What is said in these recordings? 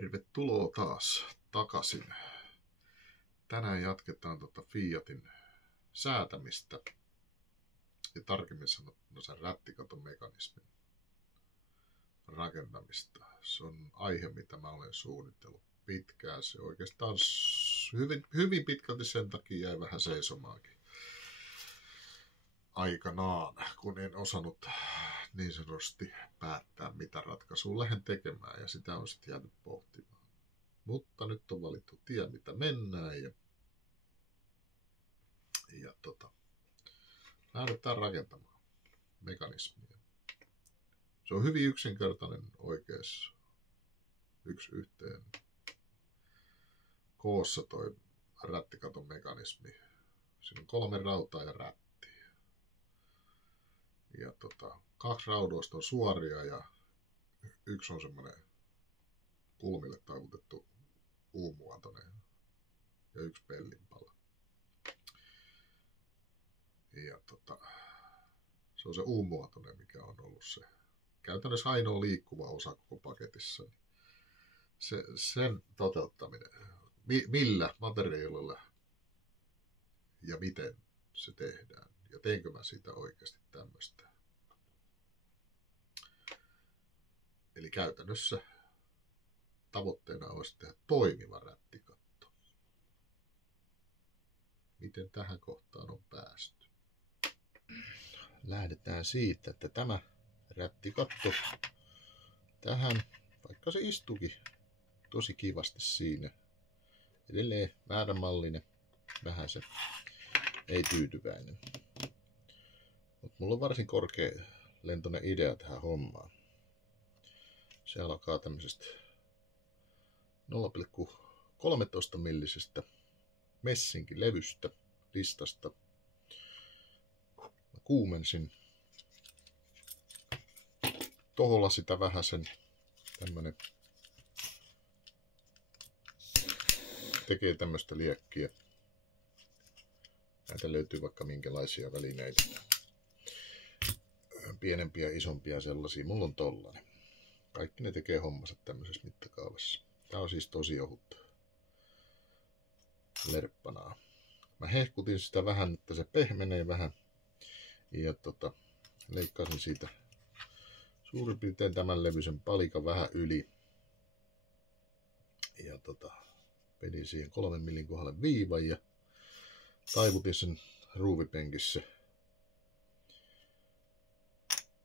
Tervetuloa taas takaisin. Tänään jatketaan Fiatin säätämistä ja tarkemmin sanottuna sen rättikaton mekanismin rakentamista. Se on aihe, mitä mä olen suunnitellut pitkään. Se oikeastaan hyvin pitkälti sen takia jäi vähän seisomaankin aikanaan, kun en osannut niin sanotusti päättää, mitä ratkaisua lähden tekemään, ja sitä on sitten jäänyt pohtimaan. Mutta nyt on valittu tie, mitä mennään, ja lähdetään rakentamaan mekanismia. Se on hyvin yksinkertainen oikeassa yksi yhteen koossa toi rättikaton mekanismi. Siinä on 3 rautaa ja rätti. Ja 2 raudoista on suoria ja 1 on semmoinen kulmille taivutettu U-muotoinen ja 1 pellinpala. Ja se on se U-muotoinen, mikä on ollut se käytännössä ainoa liikkuva osa koko paketissa. Sen toteuttaminen, millä materiaalilla ja miten se tehdään. Ja teinkö mä siitä oikeasti tämmöistä. Eli käytännössä tavoitteena olisi tehdä toimiva rättikatto. Miten tähän kohtaan on päästy? Lähdetään siitä, että tämä rättikatto tähän, vaikka se istuukin tosi kivasti siinä, edelleen vääränmallinen, vähän se ei tyytyväinen. Mutta mulla on varsin korkealentoinen idea tähän hommaan. Se alkaa tämmöisestä 0,13 millisestä messinkilevystä listasta. Mä kuumensin toholla sitä vähäsen. Tämmönen tekee tämmöistä liekkiä. Näitä löytyy vaikka minkälaisia välineitä. Pienempiä, isompia sellaisia. Mulla on tollanen. Kaikki ne tekee hommansa tämmöisessä mittakaavassa. Tää on siis tosi ohutta lerppanaa. Mä hehkutin sitä vähän, että se pehmenee vähän. Ja leikkasin siitä suurin piirtein tämän levyisen palikan vähän yli. Ja vedin siihen 3 millin kohdalle viivan ja taivutin sen ruuvipenkissä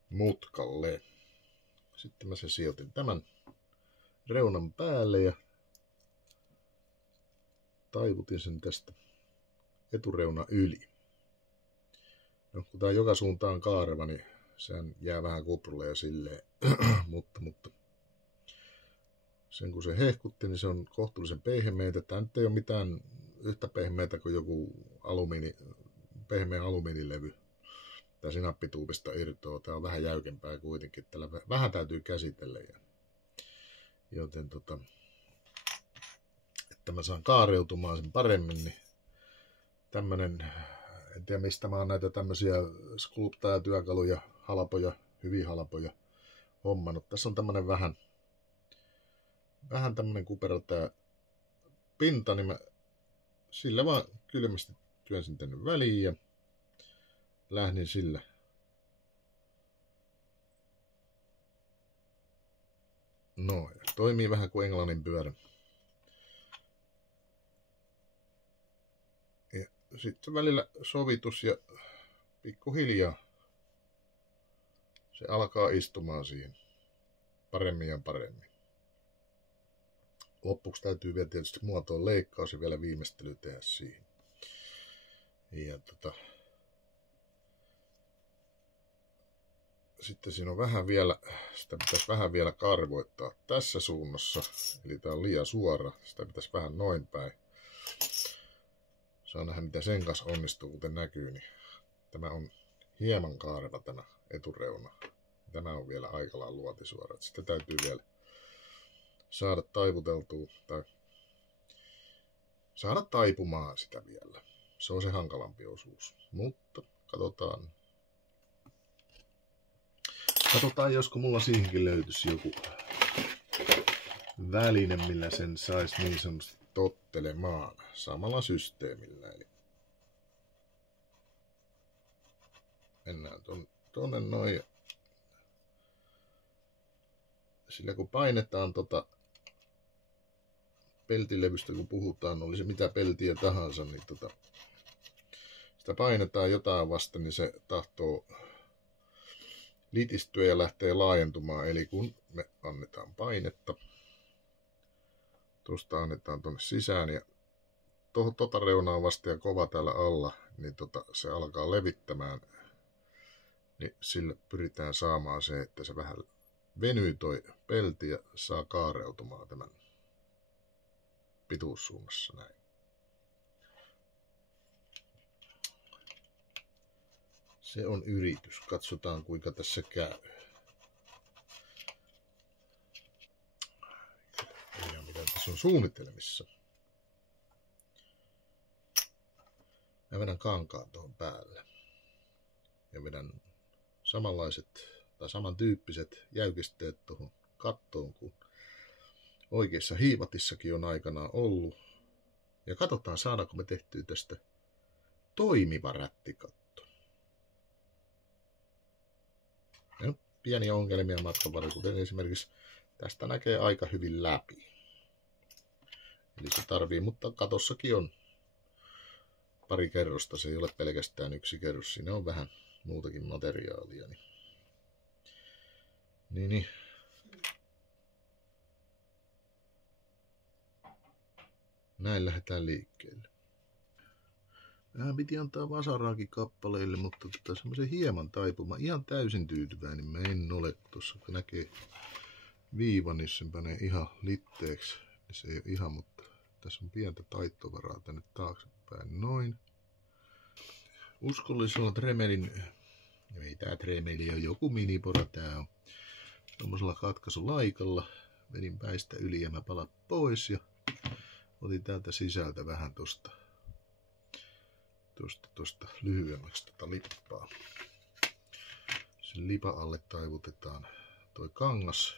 mutkalle. Sitten mä sen sijoitin tämän reunan päälle ja taivutin sen tästä etureunan yli. No, kun tää on joka suuntaan kaareva, niin sehän jää vähän kuprulle ja silleen, mutta sen kun se hehkutti, niin se on kohtuullisen pehmeitä. Tää nyt ei ole mitään yhtä pehmeitä kuin joku pehmeä alumiinilevy. Tää sinappituupista irtoaa. Tää on vähän jäykempää kuitenkin. Tällä vähän täytyy käsitellä. Joten että mä saan kaareutumaan sen paremmin, niin tämmönen, en tiedä mistä mä oon näitä tämmösiä skulptaajatyökaluja, hyvin halpoja hommannut. Tässä on tämmönen vähän tämmönen kupera tää pinta, niin mä sillä vaan kylmästi työnsin tänne väliin ja lähdin sillä toimii vähän kuin englannin pyörä. Ja sitten välillä sovitus ja pikkuhiljaa se alkaa istumaan siihen paremmin ja paremmin. Lopuksi täytyy vielä tietysti muotoon leikkaus ja vielä viimeistely tehdä siihen. Ja sitten siinä on sitä pitäisi vähän vielä karvoittaa tässä suunnassa. Eli tää on liian suora. Sitä pitäisi vähän noin päin. Saa nähdä mitä sen kanssa onnistuu, kuten näkyy. Niin tämä on hieman kaareva tämä etureuna. Tämä on vielä aika lailla luotisuora. Sitten täytyy vielä saada taivuteltua tai saada taipumaan sitä vielä. Se on se hankalampi osuus. Mutta katsotaan. Katsotaan, josko mulla siihenkin löytyisi joku väline, millä sen saisi niin sanotusti tottelemaan samalla systeemillä. Eli mennään tuonne noin. Sillä kun painetaan peltilevystä, kun puhutaan, oli se mitä peltiä tahansa, niin sitä painetaan jotain vasten, niin se tahtoo litistyä ja lähtee laajentumaan. Eli kun me annetaan painetta, tuosta annetaan tuonne sisään ja tuota reunaa vasten ja kova täällä alla, niin se alkaa levittämään. Niin sillä pyritään saamaan se, että se vähän venyy toi pelti ja saa kaareutumaan tämän pituussuunnassa näin. Se on yritys. Katsotaan kuinka tässä käy. Ja mitä tässä on suunnitelmissa. Mä vedän kankaan tuohon päälle. Ja vedän samanlaiset tai samantyyppiset jäykisteet tuohon kattoon kuin oikeassa hiivatissakin on aikanaan ollut. Ja katsotaan saadaanko me tehtyä tästä toimiva rättikatto. Ja pieniä ongelmia matkan varrella, kuten esimerkiksi tästä näkee aika hyvin läpi. Eli se tarvii, mutta katossakin on pari kerrosta, se ei ole pelkästään yksi kerros, siinä on vähän muutakin materiaalia. Niin. Näin lähdetään liikkeelle. Vähän piti antaa vasaraakin kappaleille, mutta semmoisen hieman taipuma. Ihan täysin tyytyväinen mä en ole. Tuossa kun näkee viivan, niin sen panee ihan litteeksi. Se ei ole ihan, mutta tässä on pientä taittovaraa tänne taaksepäin. Noin. Uskollisella Dremelin, ei tää Dremeli on joku minipora, tää on tommosella katkaisulaikalla. Vedin päistä yli ja mä palat pois ja otin täältä sisältä vähän tosta lyhyemmäksi lippaa. Sen lipan alle taivutetaan toi kangas.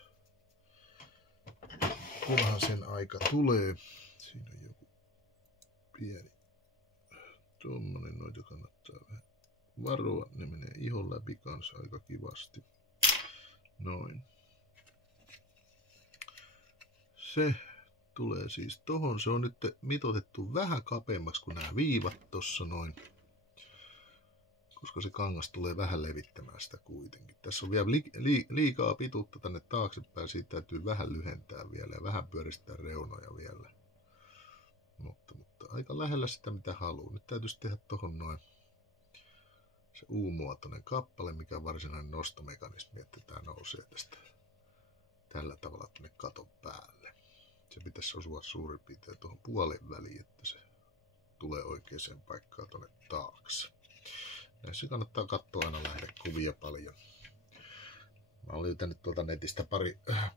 Kunhan sen aika tulee. Siinä on joku pieni tommonen, noita kannattaa vähän varoa. Ne menee ihon läpi kanssa aika kivasti. Noin. Se tulee siis tohon. Se on nyt mitoitettu vähän kapeammaksi kuin nämä viivat tossa noin. Koska se kangas tulee vähän levittämään sitä kuitenkin. Tässä on vielä liikaa pituutta tänne taaksepäin. Siitä täytyy vähän lyhentää vielä ja vähän pyöristää reunoja vielä. Mutta aika lähellä sitä mitä haluaa. Nyt täytyisi tehdä tohon noin se U-muotoinen kappale, mikä on varsinainen nostomekanismi, että tää nousee tästä tällä tavalla tänne katon päälle. Se pitäisi osua suurin piirtein tuohon puolen väliin, että se tulee oikeaan paikkaan tuonne taakse. Näissä kannattaa katsoa aina lähdekuvia paljon. Mä olen löytänyt tuolta netistä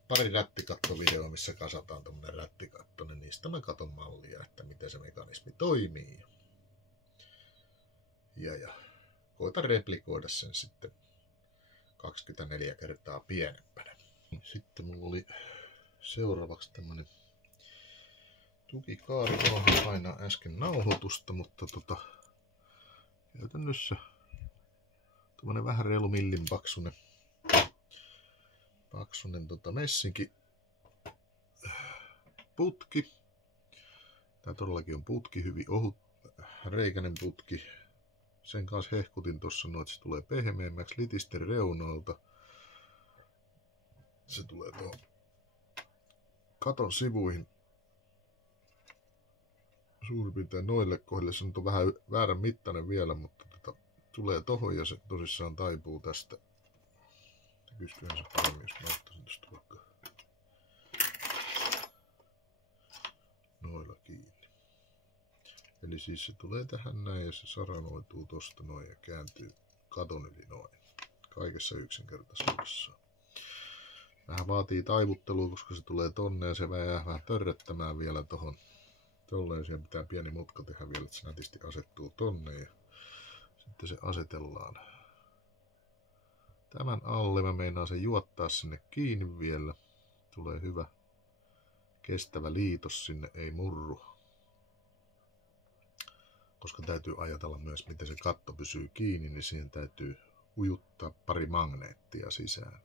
pari rättikattovideoa, missä kasataan tommonen rättikatto, niin niistä mä katon mallia, että miten se mekanismi toimii. Ja koitan replikoida sen sitten 24 kertaa pienempänä. Sitten mulla oli seuraavaksi tämmönen tukikaari, johon painaa äsken nauhoitusta, mutta käytännössä tommonen vähän reilu millin paksunen messinki putki. Tää todellakin on putki, hyvin ohut reikäinen putki. Sen kanssa hehkutin tossa noin, että se tulee pehmeämmäksi litisten reunoilta. Se tulee tuohon katon sivuihin suurin piirtein noille kohdille. Se on vähän väärän mittainen vielä, mutta tulee tohon ja se tosissaan taipuu tästä. Pystyhän se paremmin, jos mä ottaisin tosta vaikka noilla kiinni. Eli siis se tulee tähän näin ja se saranoituu tosta noin ja kääntyy katon yli noin. Kaikessa yksinkertaisuudessaan. Vähän vaatii taivuttelua, koska se tulee tonne ja se vähän törröttämään vielä tohon. Tolleen siihen pitää pieni mutka tehdä vielä, että se nätisti asettuu tonne ja sitten se asetellaan tämän alle. Mä meinaan sen juottaa sinne kiinni vielä. Tulee hyvä kestävä liitos sinne ei murru. Koska täytyy ajatella myös, miten se katto pysyy kiinni, niin siihen täytyy ujuttaa pari magneettia sisään.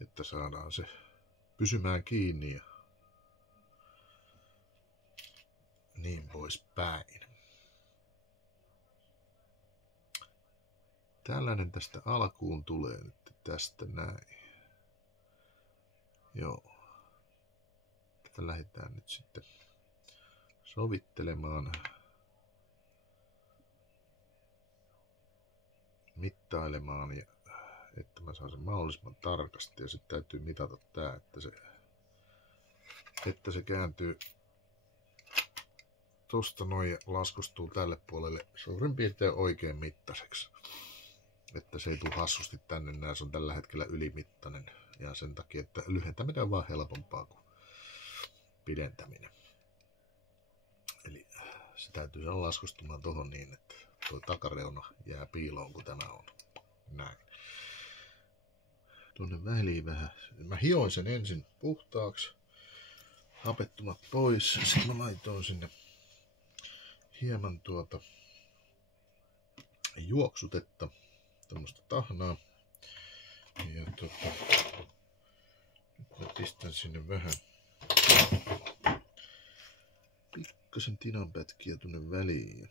Että saadaan se pysymään kiinni ja niin poispäin. Tällainen tästä alkuun tulee nyt tästä näin. Joo. Tätä lähdetään nyt sitten sovittelemaan, mittailemaan, ja että mä saan sen mahdollisimman tarkasti. Ja sitten täytyy mitata tää, että se kääntyy tosta noin ja laskustuu tälle puolelle suurin piirtein oikein mittaiseksi. Että se ei tule hassusti tänne, nää se on tällä hetkellä ylimittainen. Ja sen takia, että lyhentäminen on vaan helpompaa kuin pidentäminen. Eli se täytyy saada laskustumaan tuohon niin, että tuo takareuna jää piiloon, kun tämä on. Näin. Tuonne väliin vähän. Mä hioin sen ensin puhtaaksi. Hapettumat pois. Sitten mä laitoin sinne hieman juoksutetta. Tuommoista tahnaa. Ja nyt mä pistän sinne vähän pikkasen tinanpätkiä tuonne väliin.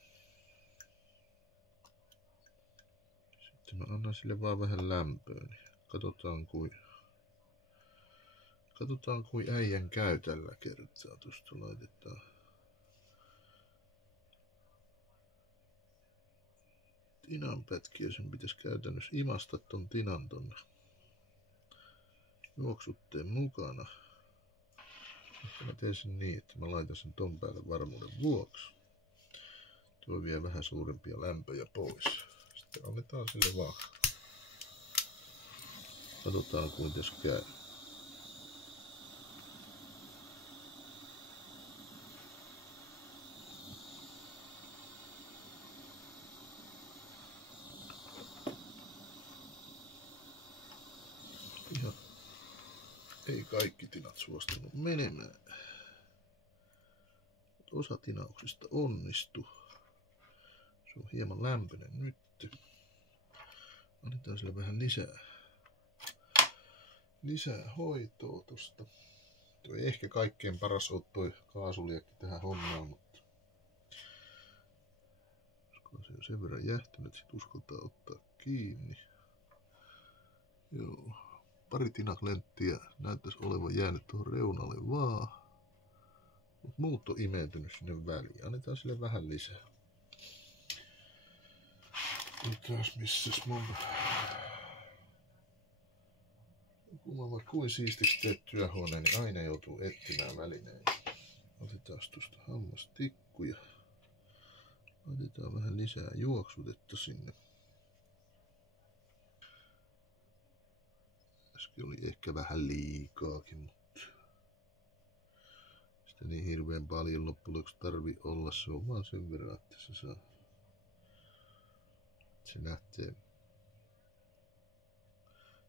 Sitten mä annan sille vaan vähän lämpöä. Niin katsotaan kuin äijän käy tällä kertaa. Tuosta laitetaan tinanpätkiä. Sen pitäisi käytännössä imasta ton tinan tonne juoksutteen mukana. Mutta mä teen sen niin, että mä laitan sen ton päälle varmuuden vuoksi. Tuo vie vähän suurempia lämpöjä pois. Sitten annetaan sille vaan. Katsotaan kuinka se käy. Ihan ei kaikki tinat suostunut menemään. Osa tinauksista onnistui. Se on hieman lämpöinen nyt. Annetaan sille vähän lisää hoitoa tosta. Tuo ei ehkä kaikkein paras ole toi kaasuliekki tähän hommaan, mutta koska se on sen verran jähtynyt, sit uskaltaa ottaa kiinni. Joo. Pari tinaklenttiä näyttäisi olevan jäänyt tuohon reunalle vaan. Mutta muut on imeytynyt sinne väliin. Annetaan sille vähän lisää. Taas missäs mun... Kun mä vaikka kuin siistiksi teet työhuoneen, niin aina joutuu etsimään välineitä. Otetaan tuosta hammastikkuja. Laitetaan vähän lisää juoksutetta sinne. Äsken oli ehkä vähän liikaakin, mutta sitä niin hirveän paljon loppujen lopuksi tarvii olla. Se on vaan sen verran, että se lähtee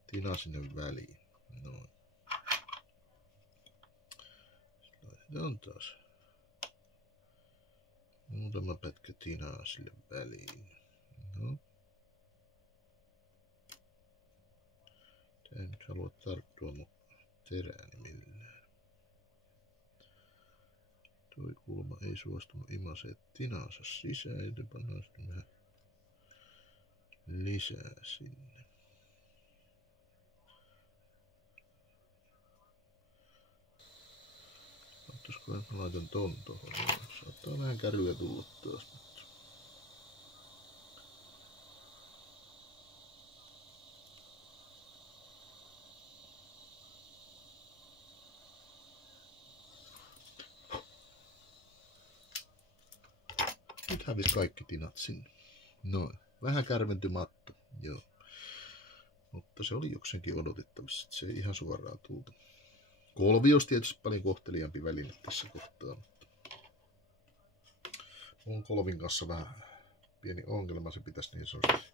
tina sinne väliin. Noin. Sitten laitetaan taas muutama pätkä tinaa sille väliin. No. En nyt halua tarttua mun terääni millään. Toi kulma ei suostunut imaseen tinaansa sisään, joten pannaan sitten vähän lisää sinne. Ottaisiko mä laitan ton tohon. Saattaa vähän käryä tulla taas. Nyt hävisi kaikki tinat sinne. Noin. Vähän kärventyi matto. Joo. Mutta se oli jokseenkin odotettavissa. Se ei ihan suoraan tulta. Kolvi olisi tietysti paljon kohteliaampi väline tässä kohtaa. Mutta on kolvin kanssa vähän pieni ongelma. Se pitäisi niin sanotusti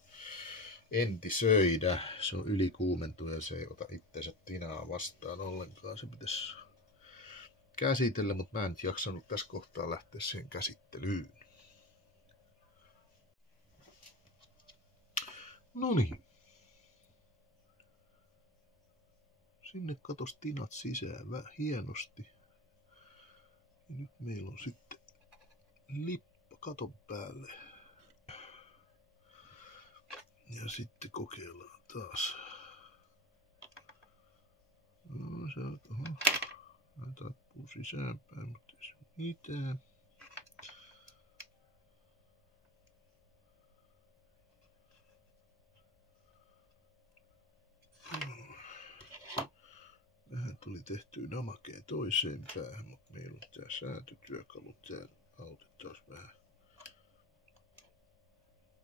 entisöidä. Se on ylikuumentunut ja se ei ota itseensä tinaa vastaan ollenkaan. Se pitäisi käsitellä, mutta mä en nyt jaksanut tässä kohtaa lähteä siihen käsittelyyn. Noniin. Sinne katos tinat sisään hienosti. Ja nyt meillä on sitten lippa katon päälle. Ja sitten kokeillaan taas. No, se on tuohon. Vähän tappuu sisäänpäin, mutta ei se mitään. Vähän tuli tehtyä damakea toiseen päähän, mutta meillä on tää säätötyökalu täällä. Autetaan vähän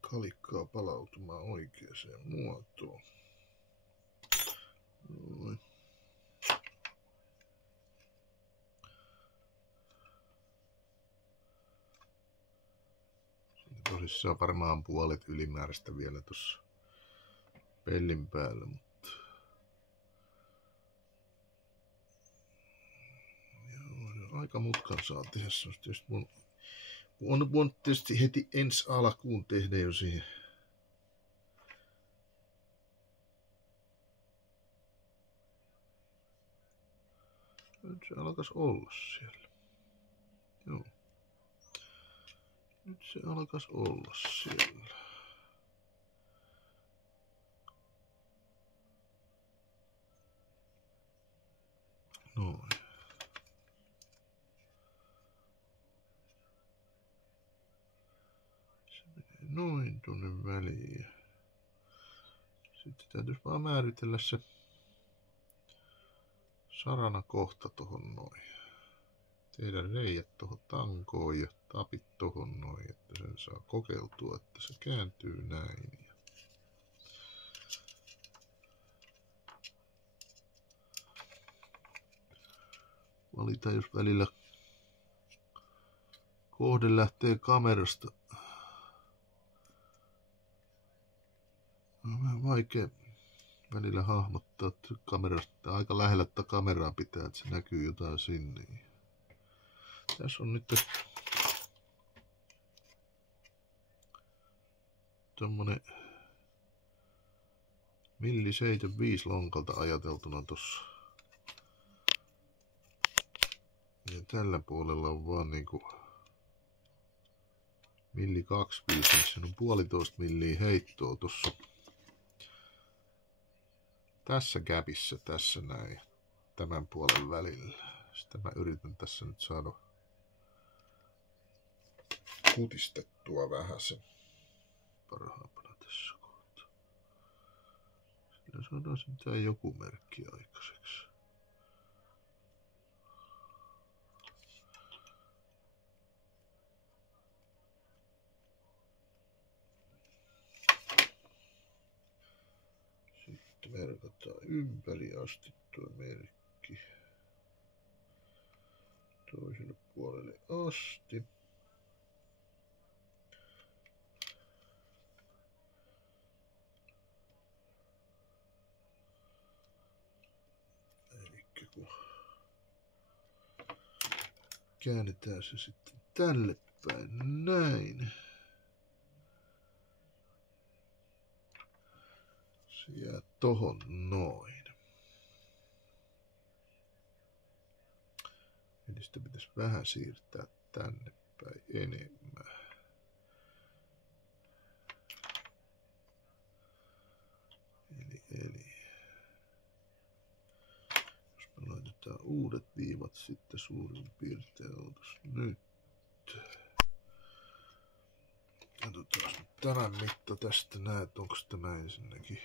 kalikkaa palautumaan oikeaan muotoon. Noin. Tosissaan varmaan puolet ylimääräistä vielä tuossa pellin päällä, mutta joo, aika mutkan saa tehdä. Se on tietysti on tietysti heti ensi alkuun tehdä jo siihen nyt se alkaisi olla siellä. Joo. Nyt se alkaisi olla siellä. Noin. Se menee noin tuonne väliin. Sitten täytyisi vaan määritellä se sarana kohta tohon noin. Tehdä reijät tohon tankoon ja tapit tohon noin, että sen saa kokeiltua, että se kääntyy näin. Valita, jos välillä kohde lähtee kamerasta. On vähän vaikea välillä hahmottaa kamerasta. Aika lähellä kameraa pitää, että se näkyy jotain sinne. Tässä on nyt tommonen 1,75 lonkalta ajateltuna tossa. Ja tällä puolella on vaan niinku 1,25, se on 1,5 milliä heittoa tossa. Tässä gapissa, tässä näin, tämän puolen välillä. Sitä mä yritän tässä nyt saada kutistettua vähän sen parhaampana tässä kohtaa. Sillä saadaan sitten joku merkki aikaiseksi. Sitten merkataan ympäri asti tuo merkki toiselle puolelle asti. Elikkä kun käännetään se sitten tälle päin näin. Se jää tohon noin. Eli sitä pitäisi vähän siirtää tänne päin enemmän. Eli jos me laitetaan uudet viivat sitten suurin piirtein oltais nyt. Katsotaan tämän mitta tästä näet, onko tämä ensinnäkin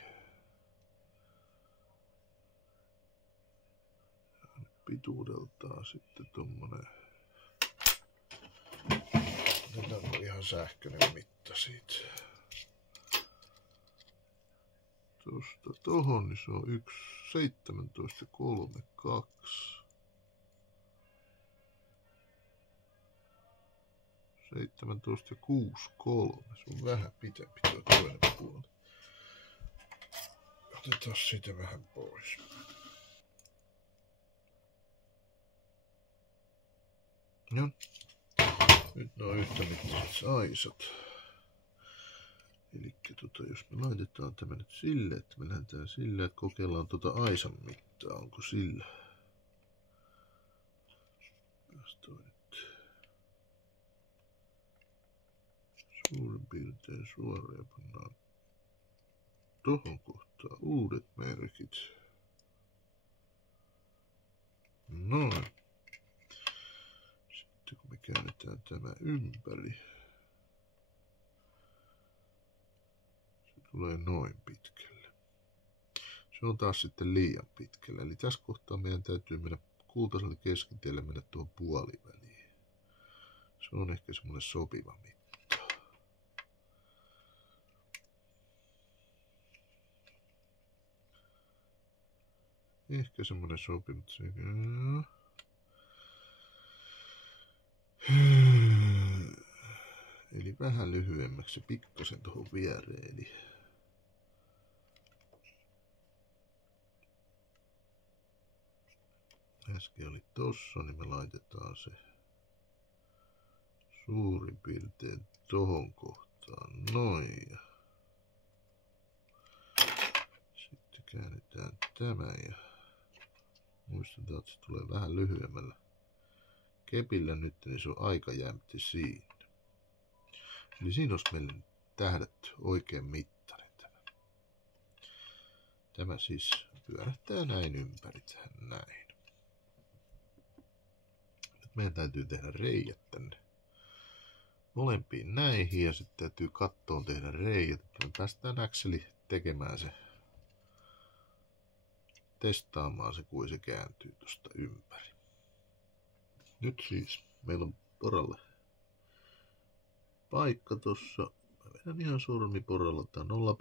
pituudeltaan sitten tommonen. Otetaanko ihan sähköinen mitta siitä. Tuosta tohon, niin se on 1,17,32. 17,63. Se on vähän pitempi tuo toinen puoli. Otetaan siitä vähän pois. No. Nyt ne on yhtämittaiset aisat. Elikkä jos me laitetaan tämä nyt sille, että me lähdetään sille, että kokeillaan aisan mittaa, onko sillä. Suurin piirtein suoraan ja pannaan tohon kohtaan uudet merkit. Noin. Sitten kun me käännetään tämä ympäri, se tulee noin pitkälle. Se on taas sitten liian pitkälle. Eli tässä kohtaa meidän täytyy mennä kultaiselle keskitielle, mennä tuohon puoliväliin. Se on ehkä semmoinen sopiva mitta. Ehkä semmoinen sopinut sekä. Eli vähän lyhyemmäksi pikkasen tuohon viereen. Eli äsken oli tossa, niin me laitetaan se suurin piirtein tohon kohtaan. Noin. Ja sitten käännetään tämä ja muistetaan, että se tulee vähän lyhyemmällä kepillä nyt, niin se on aika jämpti siinä. Eli siinä olisi meille tähdätty oikein mittainen tämä. Tämä siis pyörähtää näin ympäri tähän näin. Nyt meidän täytyy tehdä reijät tänne molempiin näihin ja sitten täytyy kattoon tehdä reijät, että me päästään äkseli tekemään se, testaamaan se, kuin se kääntyy tuosta ympäri. Nyt siis meillä on poralle paikka tossa. Mä vedän ihan sormiporalla. Tää on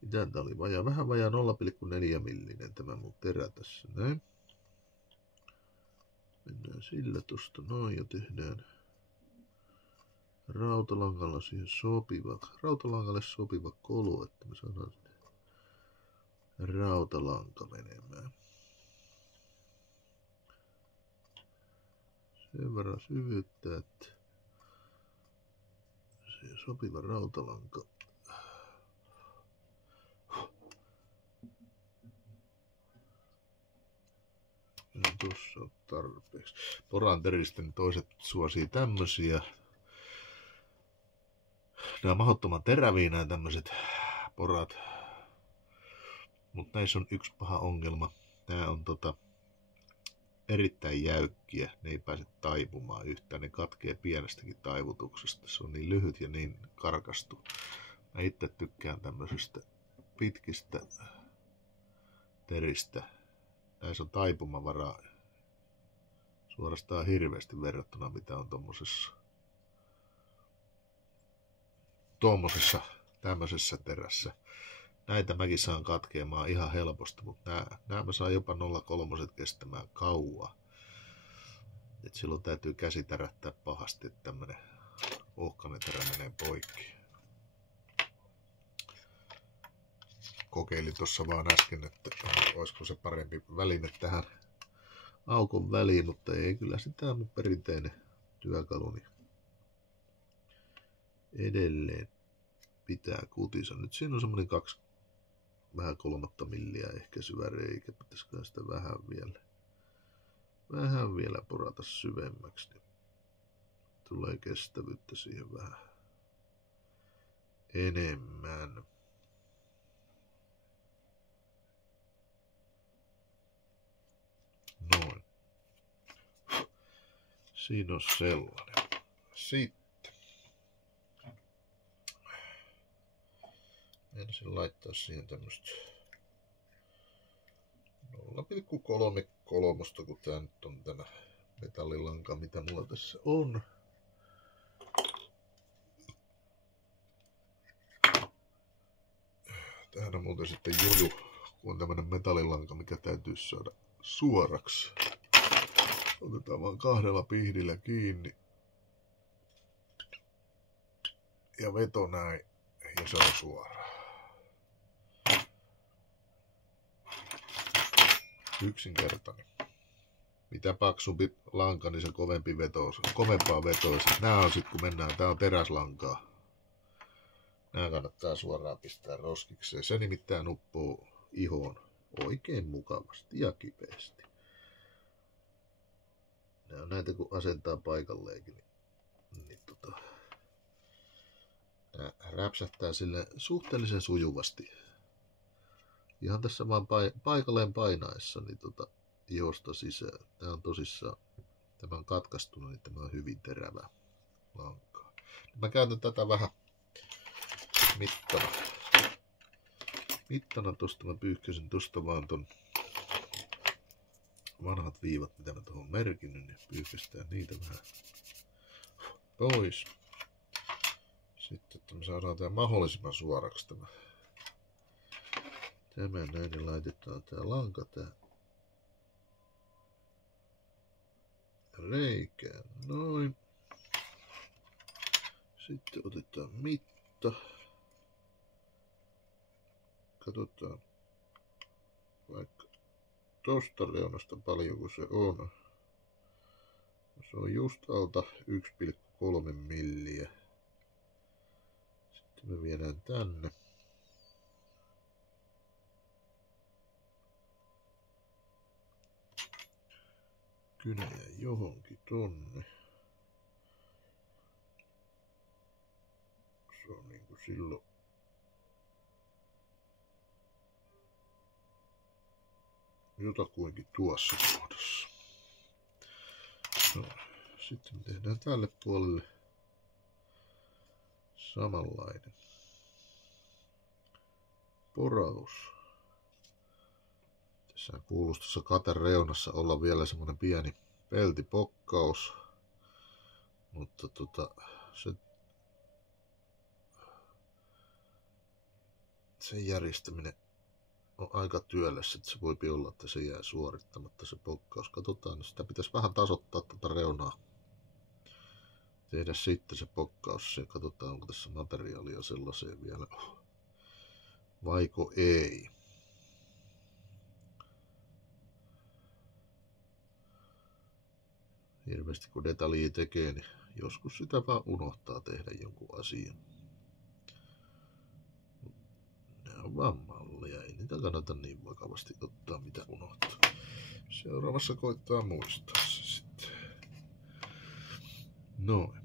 mitä tää oli? Vähän vajaa 0,4 millinen tämä mun terä tässä näin. Mennään sillä tosta noin ja tehdään rautalangalla siihen rautalangalle sopiva kolo, että me saadaan rautalanka menemään. Sen verran syvyyttä, että se sopiva rautalanka tuossa on tarpeeksi. Poranteristen toiset suosii tämmösiä. Nämä on mahdottoman teräviä nämä tämmöiset porat. Mutta näissä on yksi paha ongelma. Nämä on erittäin jäykkiä. Ne ei pääse taipumaan yhtään. Ne katkee pienestäkin taivutuksesta. Se on niin lyhyt ja niin karkastu. Mä itse tykkään tämmöisestä pitkistä teristä. Näissä on taipumavaraa suorastaan hirveästi verrattuna mitä on tuommoisessa tämmöisessä terässä. Näitä mäkin saan katkeamaan ihan helposti, mutta nämä mä saan jopa 0,3 kestämään kauan. Et silloin täytyy käsi tärättää pahasti, että tämmönen ohkainen terä menee poikki. Kokeilin tuossa vaan äsken, että olisiko se parempi väline tähän aukon väliin, mutta ei, kyllä sitä mun perinteinen työkaluni edelleen pitää kutissa. Nyt siinä on semmoinen 2,3 milliä ehkä syvä reikä. Pitäisikö sitä vähän vielä porata syvemmäksi, niin tulee kestävyyttä siihen vähän enemmän. Noin. Siinä on sellainen. Sitten ensin laittaa siihen tämmöstä 0,33, kun tää nyt on tänä metallilanka, mitä mulla tässä on. Tähän on muuten sitten juju, kun on tämmönen metallilanka, mikä täytyy saada suoraksi. Otetaan vaan 2 pihdillä kiinni. Ja veto näin. Ja se on suora. yksinkertainen. Mitä paksumpi lanka, niin se kovempaa vetoisa. Nää on sit kun mennään, tää on teräslankaa. Nää kannattaa suoraan pistää roskikseen. Se nimittäin uppoo ihoon oikein mukavasti ja kipeästi. Nää on näitä kun asentaa paikalleenkin. Niin nää räpsähtää sille suhteellisen sujuvasti. Ihan tässä vaan paikalleen painaessa niin ihosta sisään. Tää on tosissaan, tämä on katkaistunut, niin tämä on hyvin terävä lankaa. Mä käytän tätä vähän mittana tosta. Mä pyyhkäsin tosta vaan ton vanhat viivat, mitä mä tuohon merkinnyt, niin pyyhkästään niitä vähän pois. Sitten, että me saadaan tää mahdollisimman suoraksi tämä näin, niin laitetaan tää lanka tää reikään noin. Sitten otetaan mitta. Katsotaan vaikka tosta reunasta paljonko se on. Se on just alta 1,3 milliä. Sitten me viedään tänne. Kynäjä johonkin tonne. Se on niinku silloin jotakuinkin tuossa kohdassa. No, sitten me tehdään tälle puolelle samanlainen poraus. Tässä kuuluisi tuossa katen reunassa olla vielä semmoinen pieni peltipokkaus, mutta sen järjestäminen on aika työläs, että se voi olla, että se jää suorittamatta se pokkaus. Katsotaan, sitä pitäisi vähän tasoittaa tuota reunaa. Tehdä sitten se pokkaus ja katsotaan, onko tässä materiaalia sellaiseen vielä vaiko ei. Hirveästi kun detaljia tekee, niin joskus sitä vaan unohtaa tehdä jonkun asian. Nämä on vaan malleja, ei niitä kannata niin vakavasti ottaa mitä unohtaa. Seuraavassa koittaa muistaa se sitten. Noin.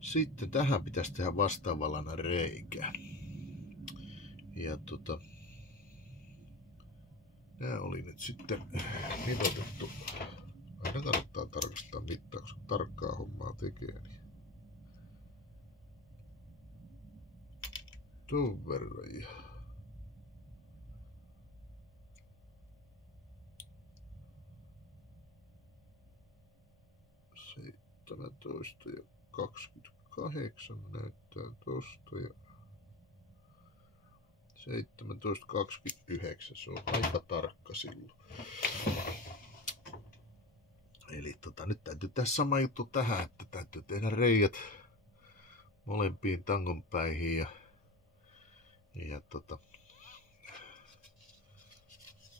Sitten tähän pitäisi tehdä vastaavallana reikä. Ja nämä oli nyt sitten mitoitettu. Aina kannattaa tarkastaa mittaa, koska tarkkaa hommaa tekee. Niin tuon verran. Ja 17 ja 28 näyttää tosta ja 17,29, se on aika tarkka silloin. Eli nyt täytyy tehdä sama juttu tähän, että täytyy tehdä reijät molempiin tangonpäihin ja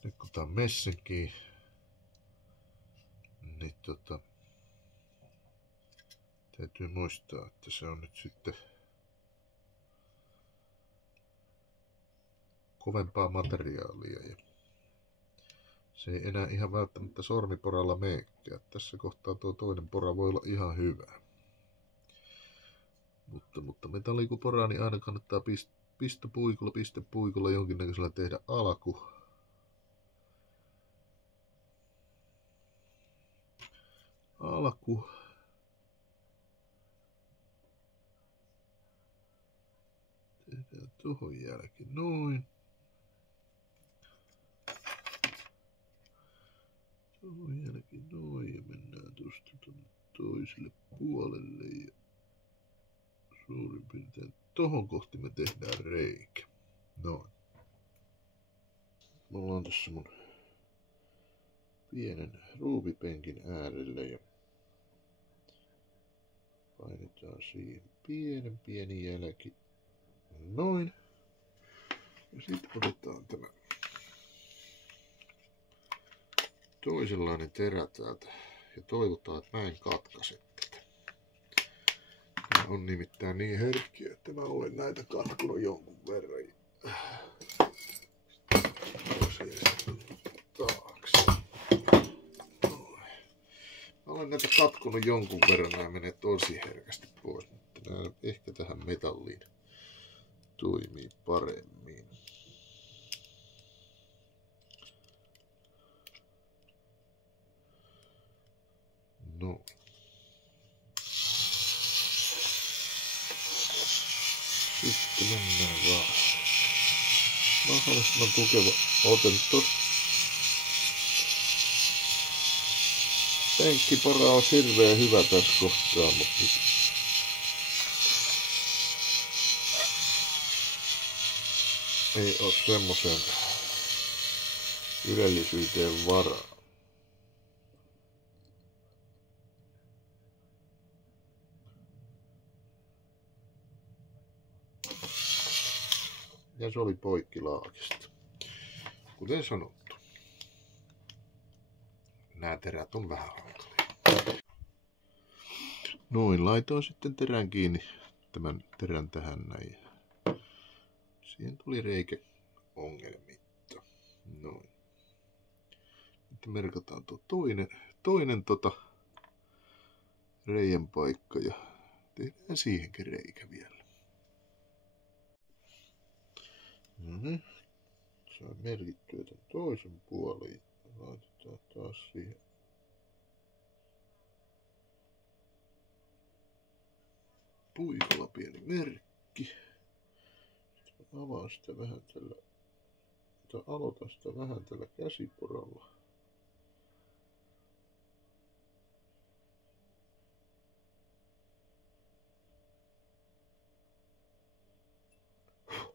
nyt kun tää on messinkiä, niin täytyy muistaa, että se on nyt sitten kovempaa materiaalia ja se ei enää ihan välttämättä sormiporalla meekään. Tässä kohtaa tuo toinen pora voi olla ihan hyvä. Mutta metallikuporaa niin aina kannattaa pistepuikolla jonkinnäköisellä tehdä alku. Tehdään tuohon jälkeen noin. Tuohon jälkeen noin ja mennään tuosta tuonne toiselle puolelle ja suurin piirtein tohon kohti me tehdään reikä. Noin. Mulla on tässä mun pienen ruuvipenkin äärelle ja painetaan siihen pieni jälki. Noin. Ja sitten otetaan tämä toisenlainen terä täältä ja toivotaan, että mä en katkaise tätä. Tämä on nimittäin niin herkkiä, että mä olen näitä katkonut jonkun verran. Taakse. Mä olen näitä katkonut jonkun verran, nämä menee tosi herkästi pois, mutta nämä ehkä tähän metalliin toimii paremmin. No. Sitten mennään vaan. Mahdollisimman tukeva ote tosta. Penkkipara on hirveän hyvä tässä kohtaa, mutta nyt ei ole semmoisen ylellisyyteen varaa. Ja se oli poikkilaakista. Kuten sanottu, nämä terät on vähän hankalia. Noin, laitoin sitten terän kiinni, tämän terän tähän näin. Siihen tuli reikä ongelmitta. Noin. Nyt merkataan tuo toinen reijän paikka ja tehdään siihenkin reikä vielä. Saa merkittyä tämän toisen puolen. Laitetaan taas siihen. Puikolla pieni merkki. Sitten avaan sitä vähän tällä, tai aloitan sitä vähän tällä käsiporalla.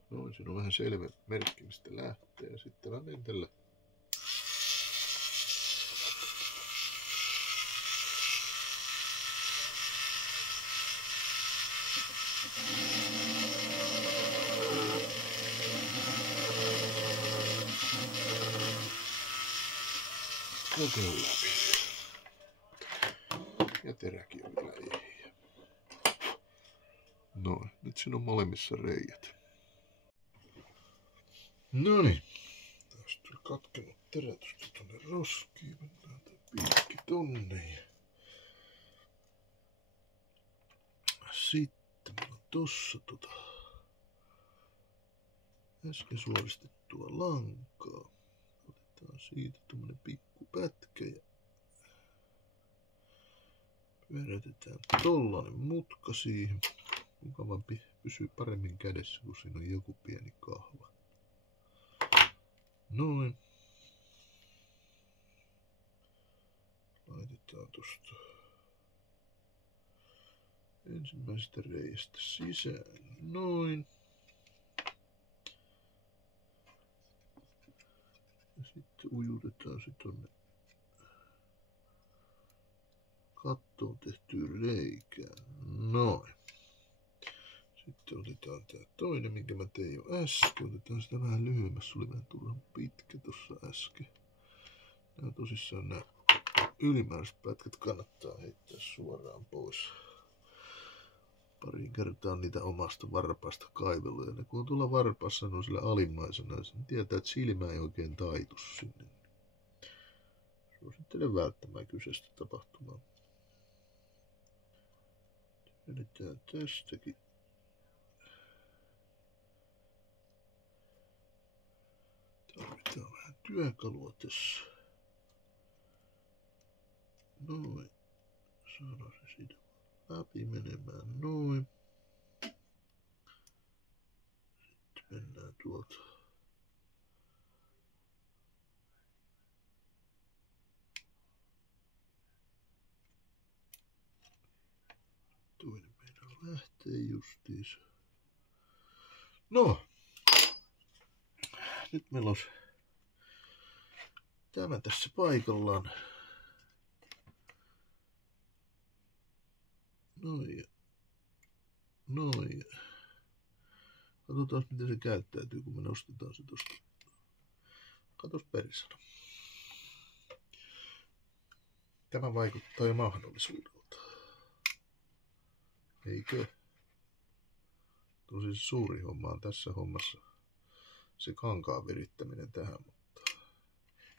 Noin, siinä on vähän selvä merkki, mistä lähtee. Ja sitten mä menen tällä. Kokeilun läpi. Ja teräkin on vielä ehjä. Noin, nyt siinä on molemmissa reijät. Noniin. Tästä tuli katkenut terätystä tonne roskiin. Mennään tää piikki tonne. Sitten meillä on tossa äsken suoristettua lankaa. Otetaan siitä tommonen pikku pätkä ja pyörätetään tollanen mutka siihen. Mukavampi pysyy paremmin kädessä, kun siinä on joku pieni kahva. Noin. Laitetaan tosta ensimmäisestä reiästä sisään. Noin. Ja sitten ujutetaan se tonne kattoon tehtyyn reikään. Noin. Sitten otetaan tää toinen, minkä mä tein jo äsken. Otetaan sitä vähän lyhyemmässä. Se oli vähän turhan pitkä tossa äsken. Nää tosissaan nää ylimääräiset pätkät kannattaa heittää suoraan pois. Pariin kertaan niitä omasta varpaasta kaivellut. Ja ne kun on tuolla varpaassa, ne on sillä alimmaisena. Ja sen tietää, että silmä ei oikein taitu sinne. Suosittelen välttämään kyseistä tapahtumaa. Vedetään tästäkin. Tarvitaan vähän työkalua tässä. Noin. Saadaan se siitä läpi menemään. Noin. Sitten mennään tuolta. Toinen meidän lähtee justiinsa. No. Nyt meillä on tämä tässä paikallaan. Noin. Katsotaan, miten se käyttäytyy, kun me nostetaan se tuosta. Katos perisana. Tämä vaikuttaa jo mahdollisuudelta. Eikö? Tosi suuri homma on tässä hommassa se kankaan virittäminen tähän, mutta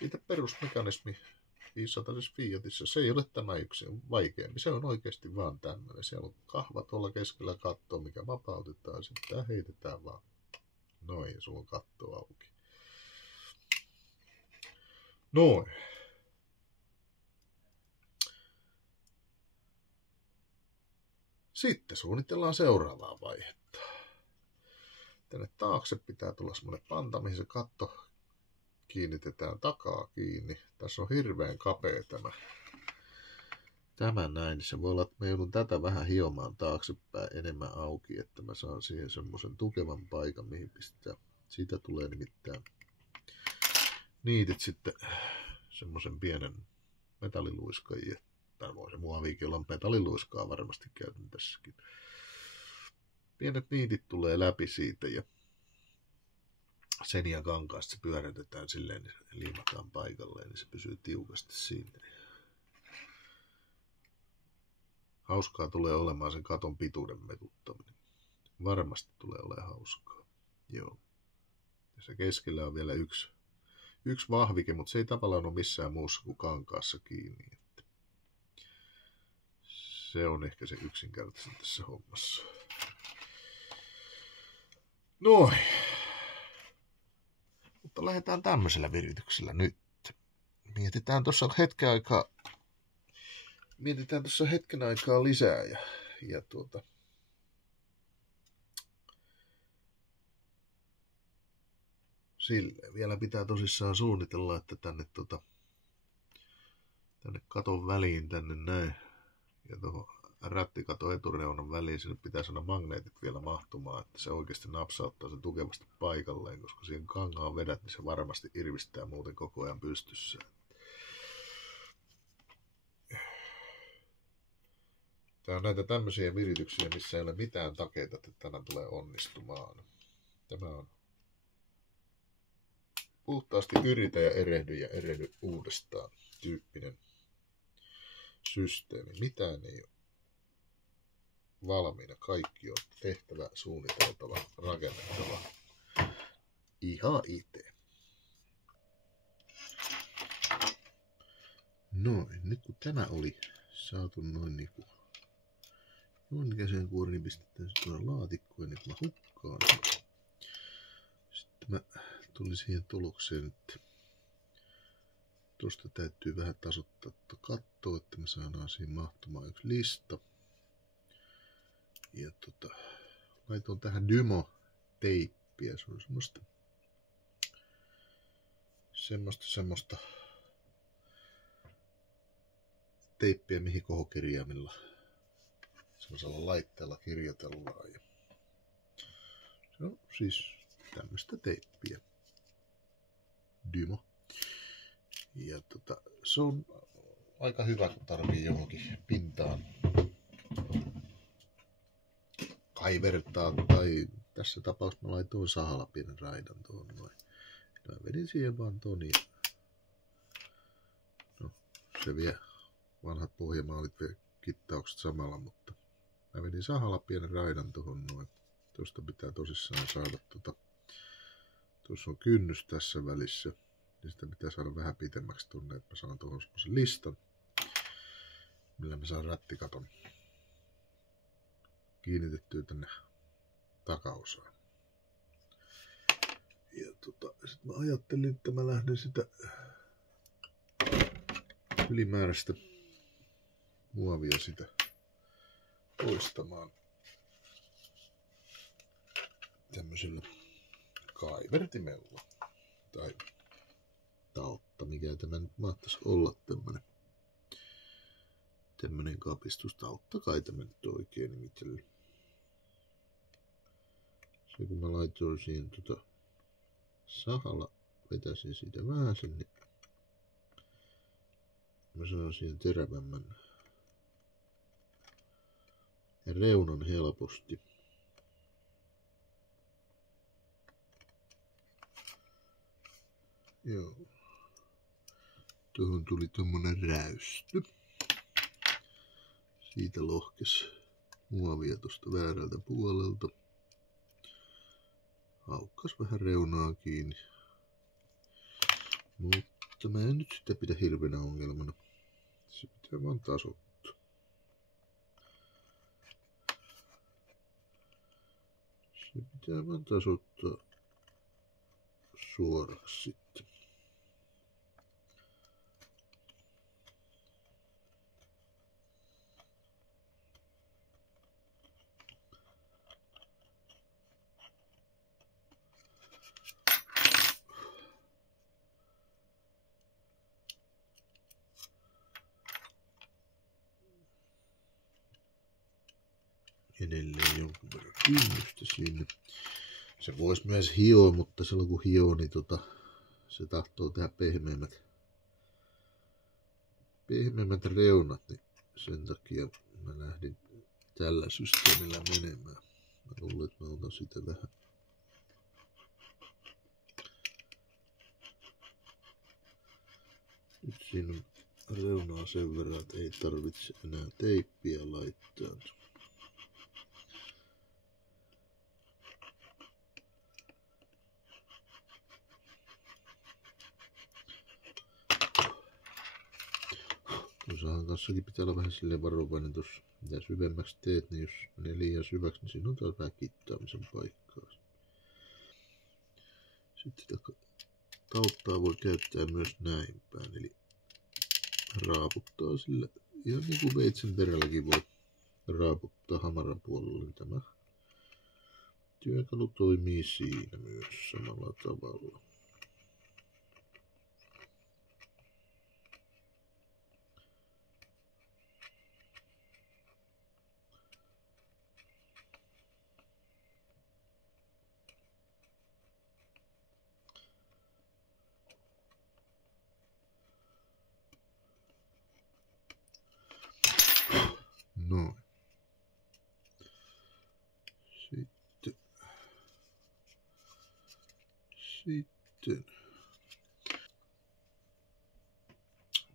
itse perusmekanismi 500 Fiatissa, se ei ole tämä yksin vaikeampi. Se on oikeasti vaan tämmöinen. Siellä on kahva tuolla keskellä kattoa, mikä vapautetaan. Sitten heitetään vaan. Noin, sulla on katto auki. Noin. Sitten suunnitellaan seuraavaa vaihetta. Tänne taakse pitää tulla semmoinen panta, mihin se katto kiinnitetään takaa kiinni. Tässä on hirveän kapea tämä näin. Se voi olla, että mä joudun tätä vähän hiomaan taaksepäin enemmän auki, että mä saan siihen semmoisen tukevan paikan, mihin pistää. Siitä tulee nimittäin niitit sitten semmoisen pienen metalliluiskajia. Tai voi se muoviikin olla metalliluiskaa varmasti käytän tässäkin. Pienet niitit tulee läpi siitä ja sen ja kankaasta se pyörätetään silleen, niin liimataan paikalleen, niin se pysyy tiukasti siinä. Hauskaa tulee olemaan sen katon pituuden metuttaminen. Varmasti tulee olemaan hauskaa. Joo. Ja se keskellä on vielä yksi vahvike, mutta se ei tavallaan ole missään muussa kuin kankaassa kiinni. Että se on ehkä se yksinkertaisin tässä hommassa. Noin. Mutta lähdetään tämmöisellä virityksellä nyt. Mietitään tuossa hetken aikaa lisää ja silleen. Vielä pitää tosissaan suunnitella, että tänne katon väliin tänne näin ja tuohon rättikaton etureunan väliin sinne pitää saada magneetit vielä mahtumaan, että se oikeasti napsauttaa sen tukevasti paikalleen, koska siihen kangaan vedät, niin se varmasti irvistää muuten koko ajan pystyssä. Tää on näitä tämmöisiä virityksiä, missä ei ole mitään takeita, että tämä tulee onnistumaan. Tämä on puhtaasti yritä ja erehdy uudestaan tyyppinen systeemi. Mitään ei ole valmiina. Kaikki on tehtävä, suunniteltava, rakennettava ihan itse. Noin, nyt kun tämä oli saatu noin niinku jonnikäiseen kuoriin, niin pistetään se tuonne laatikkoon, niin kun mä hukkaan. Sitten mä tulin siihen tulokseen, että tuosta täytyy vähän tasoittaa kattoa, että me saadaan siihen mahtumaan yksi lista. Ja laitoin tähän Dymo-teippiä. Se on semmoista teippiä, mihin kohokirjaimilla semmoisella laitteella kirjoitellaan. Ja se on siis tämmöistä teippiä. Dymo. Ja se on aika hyvä, kun tarvii johonkin pintaan kaivertaa, tai tässä tapauksessa mä laitoin sahalla pienen raidan tuohon noin. Mä vedin siihen vaan ton ja no, se vie vanhat pohjamaalit vie kittaukset samalla, mutta mä vedin sahalla pienen raidan tuohon noin. Tuosta pitää tosissaan saada tuossa on kynnys tässä välissä, niin sitä pitää saada vähän pitemmäksi tunne, että mä saan tuohon semmoisen listan, millä mä saan rättikaton kiinnitettyä tänne takaosaan. Ja sit mä ajattelin, että mä lähden sitä ylimääräistä muovia sitä poistamaan tämmöisellä kaivertimella tai tautta, mikä tämä nyt mahtaisi olla tämmönen kapistus. Tautta kai tämä nyt oikein nimitellä. Se kun mä laitoin siihen sahalla, vetäisin siitä vähän sen, niin mä saan siihen terävämmän reunan helposti. Joo. Tuohon tuli tommonen räysty. Siitä lohkes muovia tosta väärältä puolelta. Haukkas vähän reunaa kiinni. Mutta mä en nyt sitä pidä hirveänä ongelmana. Se pitää vaan tasoittaa. Se pitää vaan tasoittaa suoraksi sitten. Edelleen jonkun verran kynnystä sinne. Se voisi myös hioa, mutta silloin kun hioo, niin se tahtoo tehdä pehmeämmät reunat, niin sen takia mä lähdin tällä systeemillä menemään. Mä luulen, että mä otan sitä vähän. Nyt siinä on reunaa sen verran, että ei tarvitse enää teippiä laittaa. Tuossahan kanssakin pitää olla vähän silleen varovainen tuossa. Mitä syvemmäksi teet, niin jos menee liian syväksi, niin siinä on taas vähän kittaamisen paikkaa. Sitten sitä tauttaa voi käyttää myös näin päin, eli raaputtaa sillä. Ihan niin kuin veitsen terälläkin voi raaputtaa hamaran puolella, niin tämä työkalu toimii siinä myös samalla tavalla. No. Sitten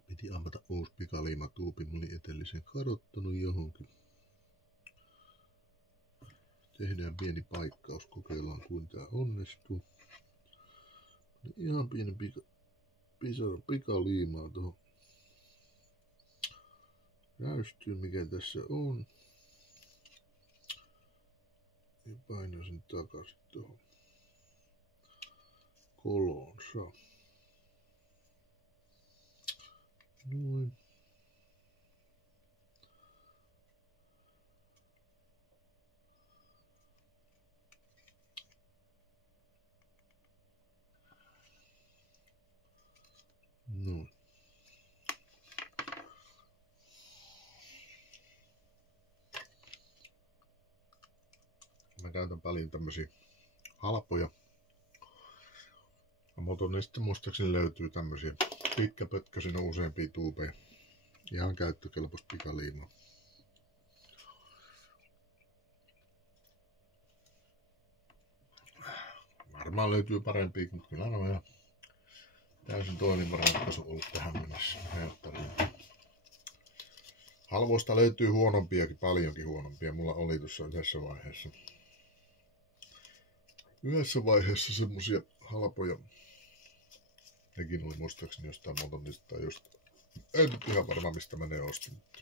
piti ampata uusi pikaliimatuupi. Mä olin edellisen kadottanut johonkin. Tehdään pieni paikkaus, kokeillaan kuinka tää onnistuu. Ihan pieni pikaliimaa tuohon räystyyn, mikä tässä on. Ja painoin sen takaisin tuohon kolonsa. Noin. Noin. Mä käytän paljon tämmösiä halpoja. Mutta niin sitten muistaakseni löytyy tämmösiä pitkäpötköisinä useampia tuupeja. Ihan käyttökelpoista pikaliimaa. Varmaan löytyy parempia, mutta kyllä on ihan täysin toimiva ratkaisu ollut tähän mennessä. Halvoista löytyy huonompiakin, paljonkin huonompia. Mulla oli tuossa yhdessä vaiheessa semmosia halpoja. Nekin oli muistaakseni jostain Motonista tai jostain. En nyt ihan varma mistä mä ne ostin, mutta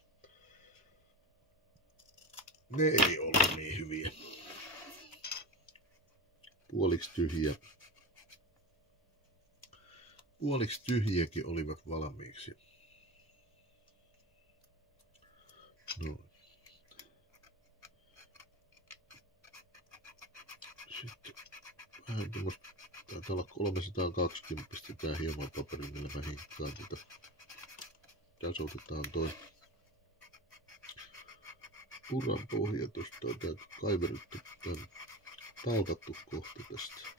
ne ei ollut niin hyviä. Puoliksi tyhjiäkin olivat valmiiksi. No. Sitten vähän tuommoista, taitaa olla 320 tää hiomapaperi, millä mä hinkkaan tätä. Tasoitetaan toi puran pohja tosta, tää kaiverittu tai talkattu kohta tästä.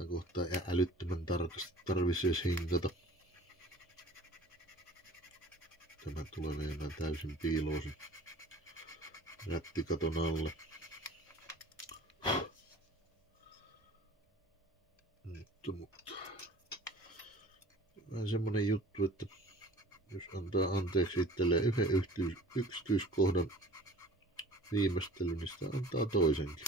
Tää kohtaa älyttömän tarkasti tarvitsisi edes hinkata. Tämä tulee meidän täysin piiloon sen rättikaton alle. Mutta vähän semmonen juttu, että jos antaa anteeksi itselleen yhden yksityiskohdan viimeistely, niin sitä antaa toisenkin.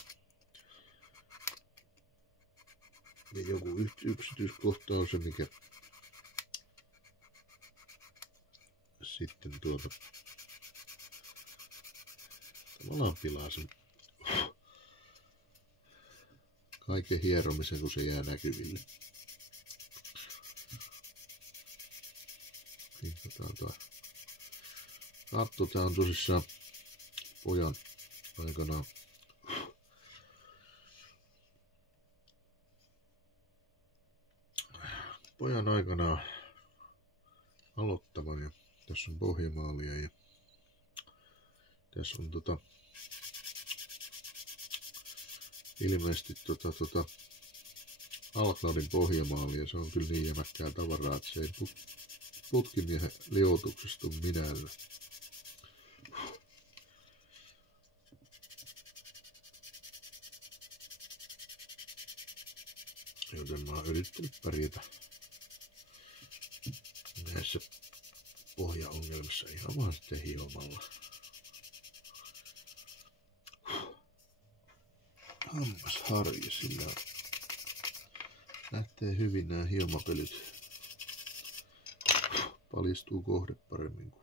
Ja joku yksityiskohta on se, mikä sitten tavallaan pilaa sen kaiken hieromisen, kun se jää näkyville. Katto, tää on tosissaan pojan aikanaan aloittavan, ja tässä on pohjamaalia ja tässä on ilmeisesti Alcloudin pohjamaalia. Se on kyllä niin jämäkkää tavaraa, että se ei putkimiehen liotuksesta ole minällä. Joten mä oon yrittänyt pärjätä näissä pohjaongelmissa ihan vaan sitten hiomalla. Hammasharja, sillä lähtee hyvin nämä hiomapelyt. Paljastuu kohde paremmin kuin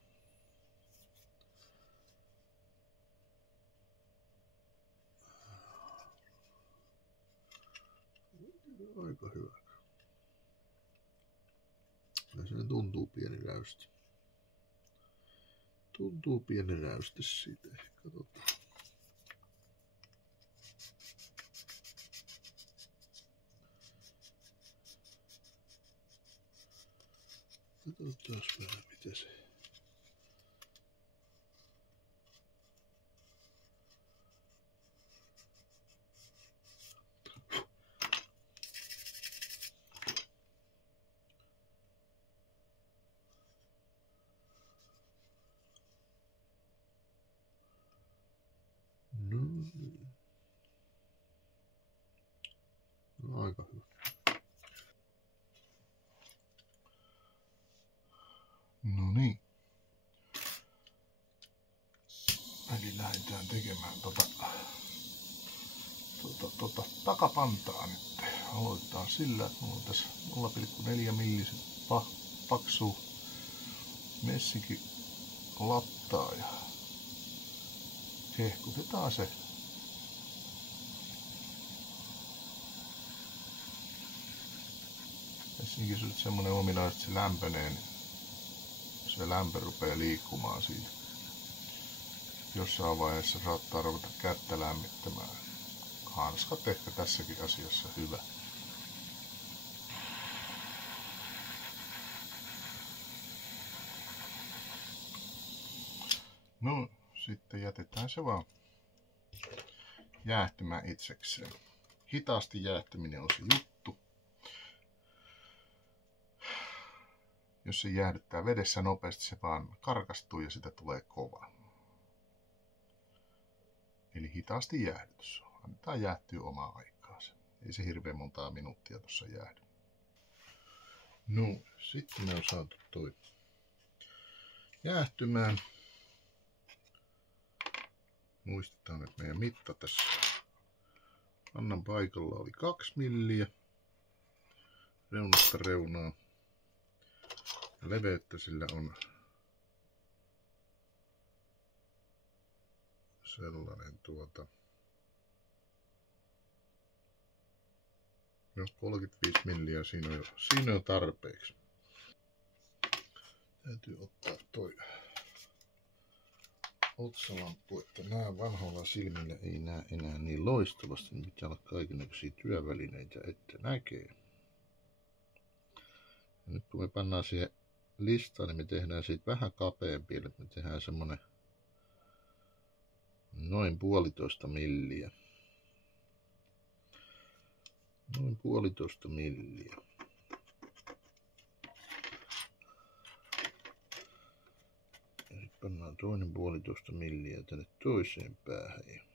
aika hyvä. Ja se tuntuu pieni räystä. Tuntuu pieni räystä siitä. Katsotaan. Katsotaan vähän mitä se. No, aika hyvä. No niin. Eli lähdetään tekemään takapantaa nyt. Aloitetaan sillä, että mulla on tässä 0,4 millisen paksu messinki lattaa ja hehkutetaan se. Messinki on semmonen ominaisuus, että se lämpönee, niin se lämpö rupeaa liikkumaan siitä. Jossain vaiheessa saattaa ruveta kättä lämmittämään. Hanskat ehkä tässäkin asiassa hyvä. No, sitten jätetään se vaan jäähtymään itsekseen. Hitaasti jäähtyminen on se juttu. Jos se jäähdyttää vedessä nopeasti, se vaan karkastuu ja sitä tulee kova. Eli hitaasti jäähdytys. Annetaan jäähtyä omaa aikaansa. Ei se hirveän montaa minuuttia tuossa jäähdy. No, sitten me on saatu toi jäähtymään. Muistetaan, että meidän mitta tässä annan paikalla oli 2 milliä. Reunasta reunaa. Ja leveyttä sillä on sellainen no 35 milliä siinä on jo tarpeeksi. Täytyy ottaa toi otsalamppu, että nämä vanhoilla silmillä ei näe enää niin loistavasti, niin pitää olla kaikennäköisiä työvälineitä, että näkee. Ja nyt kun me pannaan siihen listaan, niin me tehdään siitä vähän kapeampi, eli me tehdään semmonen noin 1,5 milliä. Noin 1,5 milliä. Ja sitten pannaan toinen 1,5 milliä tänne toiseen päähän.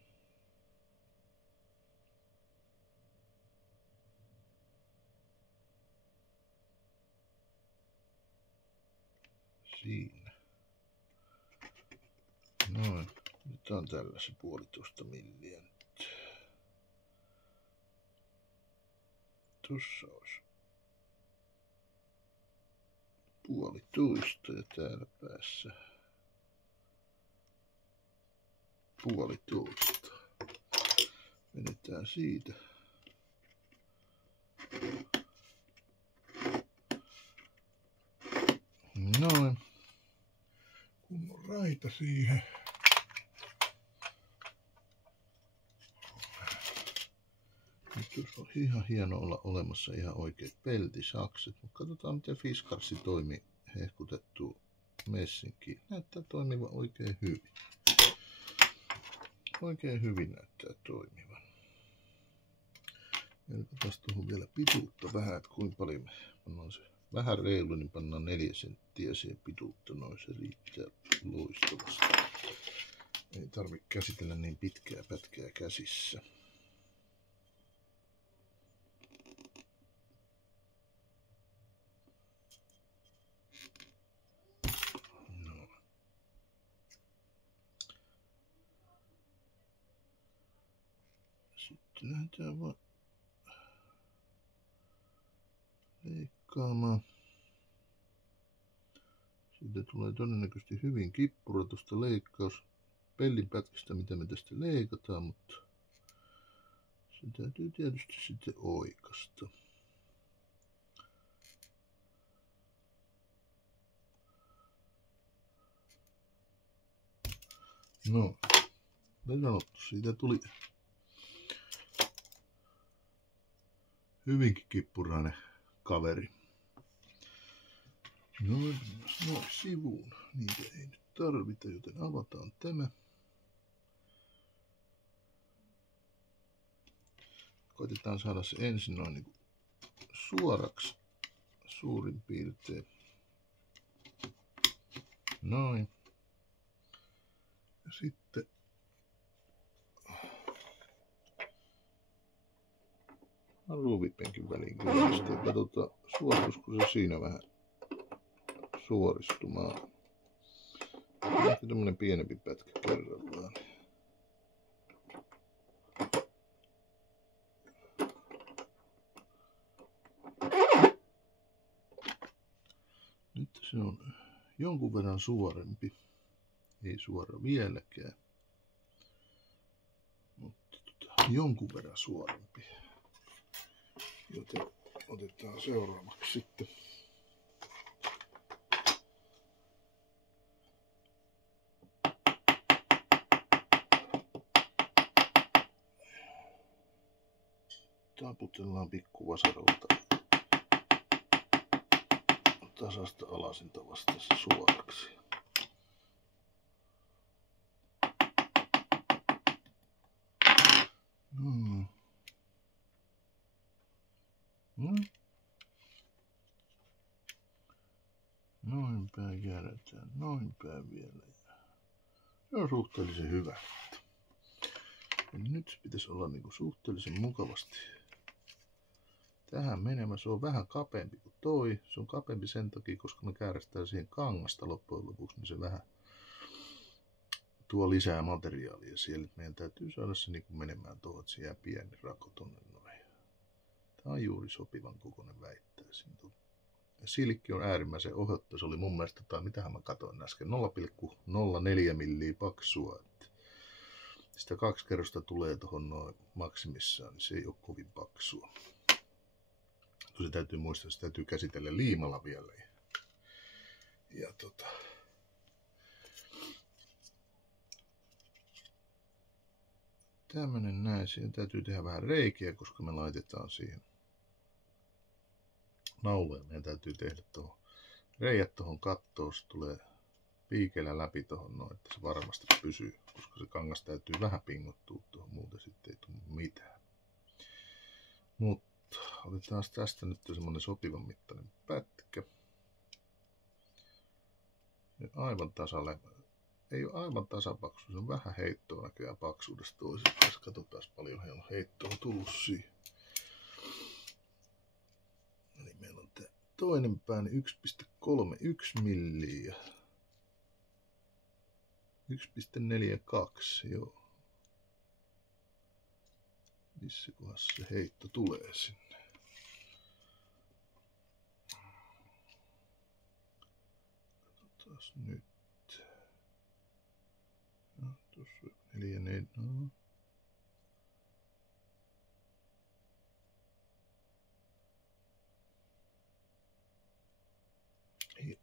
Siinä. Noin. Nyt on tällä se 1,5 milliä nyt. Tuossa olisi 1,5 ja täällä päässä 1,5. Vedetään siitä. Noin. Kunnon raita siihen. Nyt on ihan hieno olla olemassa ihan oikeat peltisakset, mutta katsotaan miten Fiskarsi toimii hehkutettu messinkiin. Näyttää toimivan oikein hyvin. Oikein hyvin näyttää toimivan. Merkataan tuohon vielä pituutta vähän, että kuinka paljon me pannaan se vähän reilu, niin pannaan 4 senttiä siihen pituutta, noin se riittää loistavasti. Ei tarvitse käsitellä niin pitkää pätkää käsissä. No. Sitten lähdetään vaan leikkaamaan. Siitä tulee todennäköisesti hyvin kippura tuosta pellinpätkistä, mitä me tästä leikataan, mutta se täytyy tietysti sitten oikaista. No, sanottu, siitä tuli hyvinkin kippurainen kaveri. Noin sivuun. Niitä ei nyt tarvita, joten avataan tämä. Koitetaan saada se ensin noin niin suoraksi suurin piirtein. Noin. Ja sitten ruuvipenkin väliin kyllä. Sitten katsotaan suostuisiko se siinä vähän suoristumaan. Ehkä tämmönen pienempi pätkä kerrallaan. Nyt se on jonkun verran suorempi. Ei suora vieläkään. Mutta jonkun verran suorempi. Joten otetaan seuraavaksi sitten taputellaan pikkuvasaralta tasasta alasinta vastassa suoraksi. Noin päin käännetään, noin päin vielä. Se on suhteellisen hyvä. Ja nyt pitäisi olla niinku suhteellisen mukavasti tähän menemään. Se on vähän kapeampi kuin toi. Se on kapeampi sen takia, koska me käärästään siihen kangasta loppujen lopuksi, niin se vähän tuo lisää materiaalia siellä. Meidän täytyy saada se niinku menemään tuohon, että se jää pieni rako tonne noin. Tämä on juuri sopivan kokoinen väittäisin. Silkki on äärimmäisen ohotta. Se oli mun mielestä, tai mitähän mä katsoin äsken, 0,04 milliä paksua. Että sitä 2 kerrosta tulee tuohon noin maksimissaan, niin se ei ole kovin paksua. Se täytyy muistaa, että se täytyy käsitellä liimalla vielä. Ja tämmönen näin. Siihen täytyy tehdä vähän reikiä, koska me laitetaan siihen nauloja. Meidän täytyy tehdä tuohon reijät tuohon kattoon. Se tulee piikeillä läpi tuohon noin, että se varmasti pysyy, koska se kangas täytyy vähän pingottua tuohon, muuten sitten ei tule mitään. Mutta Otetaan tästä nyt semmonen sopivan mittainen pätkä. Ja aivan tasalle. Ei ole aivan tasapaksu, se on vähän heittoa näköjään paksuudesta toisesta. Katsotaan paljon heittoa on tullut siihen. Eli meillä on tää toinen pää, niin 1,31 milliä. 1,42, joo. Missä kohdassa se heitto tulee sinne? Katsotaan nyt. No, tuossa 4. No.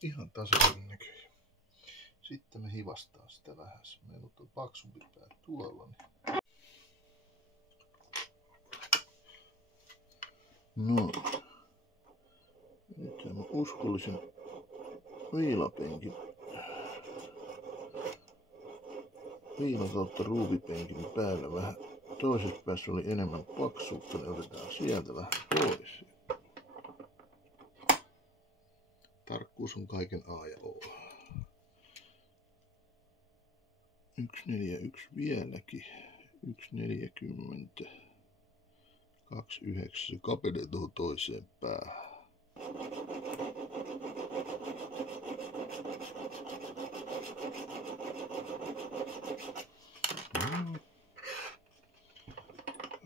Ihan tasainen näköjään. Sitten me hivastaan sitä vähän. Meillä on paksumpi pää tuolla. No. Nyt mä uskollisen viilapenkin. Viilan kautta ruuvipenkin päällä vähän. Toisessa päässä oli enemmän paksuutta, niin otetaan sieltä vähän pois. Tarkkuus on kaiken A ja O. 1,41 vieläkin. 1,40. 2,9. Se kapenee tuohon toiseen päähän.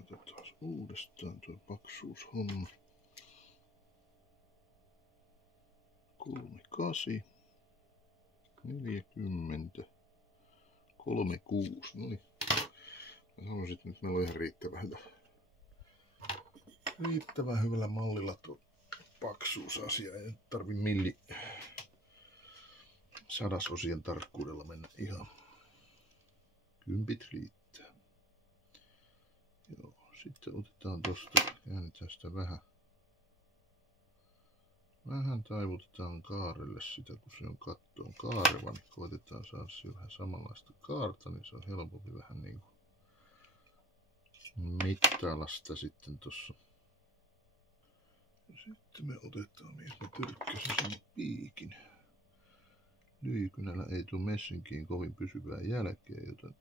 Otetaan uudestaan tuo paksuushomma. 3,8. 40. 3,6. No niin. Mä sanoisin, että nyt meillä on ihan riittävän hyvällä mallilla tuo paksuusasia. Ei tarvi milli sadasosien tarkkuudella mennä ihan. Kympit riittää. Joo, sitten otetaan tosta, käännetään sitä vähän. Vähän taivutetaan kaarelle sitä, kun se on kattoon kaareva, niin koitetaan saada se vähän samanlaista kaarta, niin se on helpompi vähän niin kuin mittailla sitä sitten tossa. Ja sitten me otetaan, niin me tyrkkäsin sen piikin. Lyijykynällä ei tule messinkiin kovin pysyvää jälkeä, joten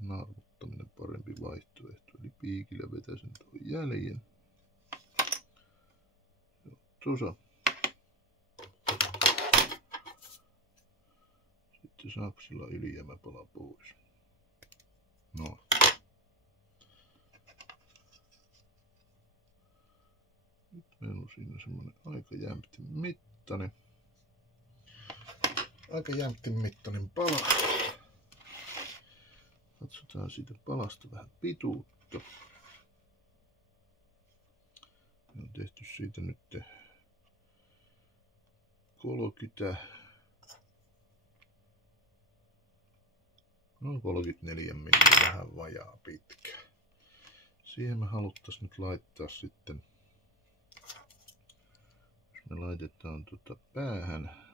naarmuttaminen parempi vaihtoehto. Eli piikillä vetäisin tuon jäljen. Tuossa. Sitten saksilla ylijäämäpala pois. No. Nyt meillä on siinä semmonen aika jämptin mittainen pala. Katsotaan siitä palasta vähän pituutta. Me on tehty siitä nyt 34 milliä, vähän vajaa pitkä. Siihen me haluttais nyt laittaa sitten, jos me laitetaan päähän,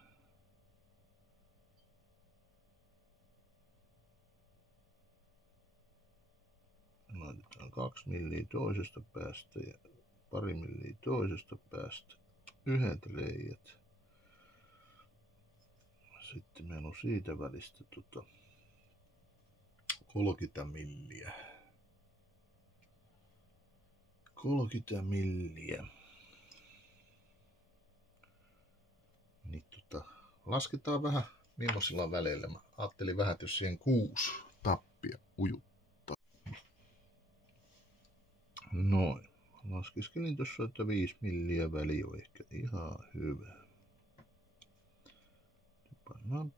me laitetaan 2 milliä toisesta päästä ja pari milliä toisesta päästä, yhdet reijät. Sitten meillä on siitä välistä 30 milliä. 30 milliä. Niin lasketaan vähän millaisilla väleillä. Mä ajattelin vähän, että jos siihen 6 tappia ujuttaa. Noin. Laskeskelin tuossa, että 5 milliä väli on ehkä ihan hyvä. Pannaan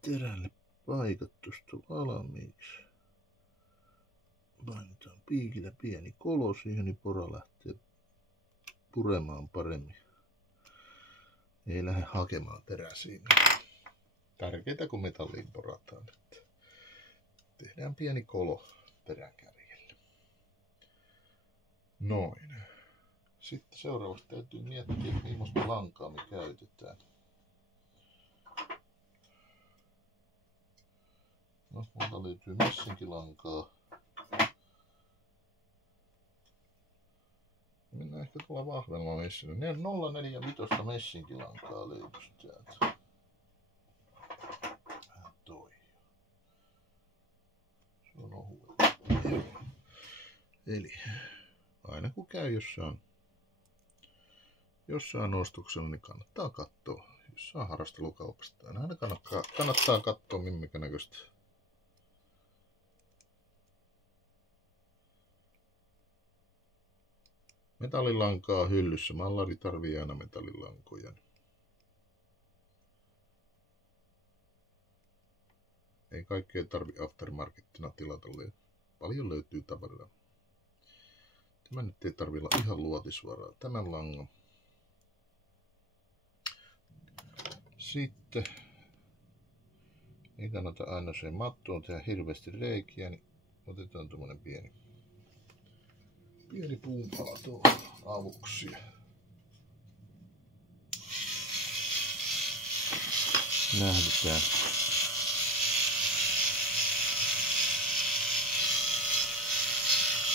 terälle paikat tuosta valmiiksi. Painetaan piikillä pieni kolo siihen, niin pora lähtee puremaan paremmin. Ei lähde hakemaan terää siinä. Tärkeintä kun metalliin porataan, että tehdään pieni kolo terän kärjelle. Noin. Sitten seuraavaksi täytyy miettiä, millaista lankaa me käytetään. No, mulla löytyy messinkilankaa. ehkä tuolla vahvemmalla messillä. 045 messinkilankaa löytyisi täältä. Vähän toi. Se on ohuelta. Eli aina kun käy jossain ostoksella, niin kannattaa katsoa. Jossain harrastelukaupasta. Aina kannattaa katsoa minkä näköistä metallilankaa hyllyssä. Mallari tarvii aina metallilankoja. Ei kaikkea tarvi aftermarkettina tilata. Paljon löytyy tavaraa. Tämä nyt ei tarvi olla ihan luotisvaraa. Tämän langan. Sitten ei kannata aina se mattoon tehdä hirveästi reikiä, niin otetaan tuommoinen pieni puunpala tuohon avuksi. Nähdään.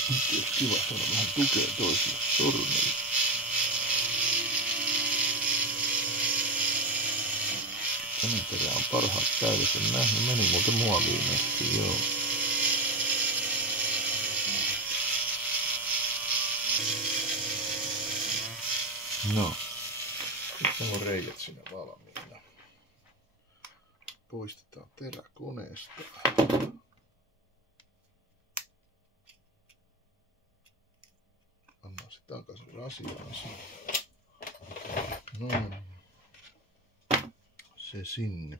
Nyt olisi kiva saada vähän tukea toiselle sormelle. Tämän perään on parhaat päivässä nähnyt. Meni muuten muoviin nähty, joo. No. Sitten on reijät siinä valmiina. Poistetaan terä koneesta. Anna se takaisin rasiaansa. No. Se sinne.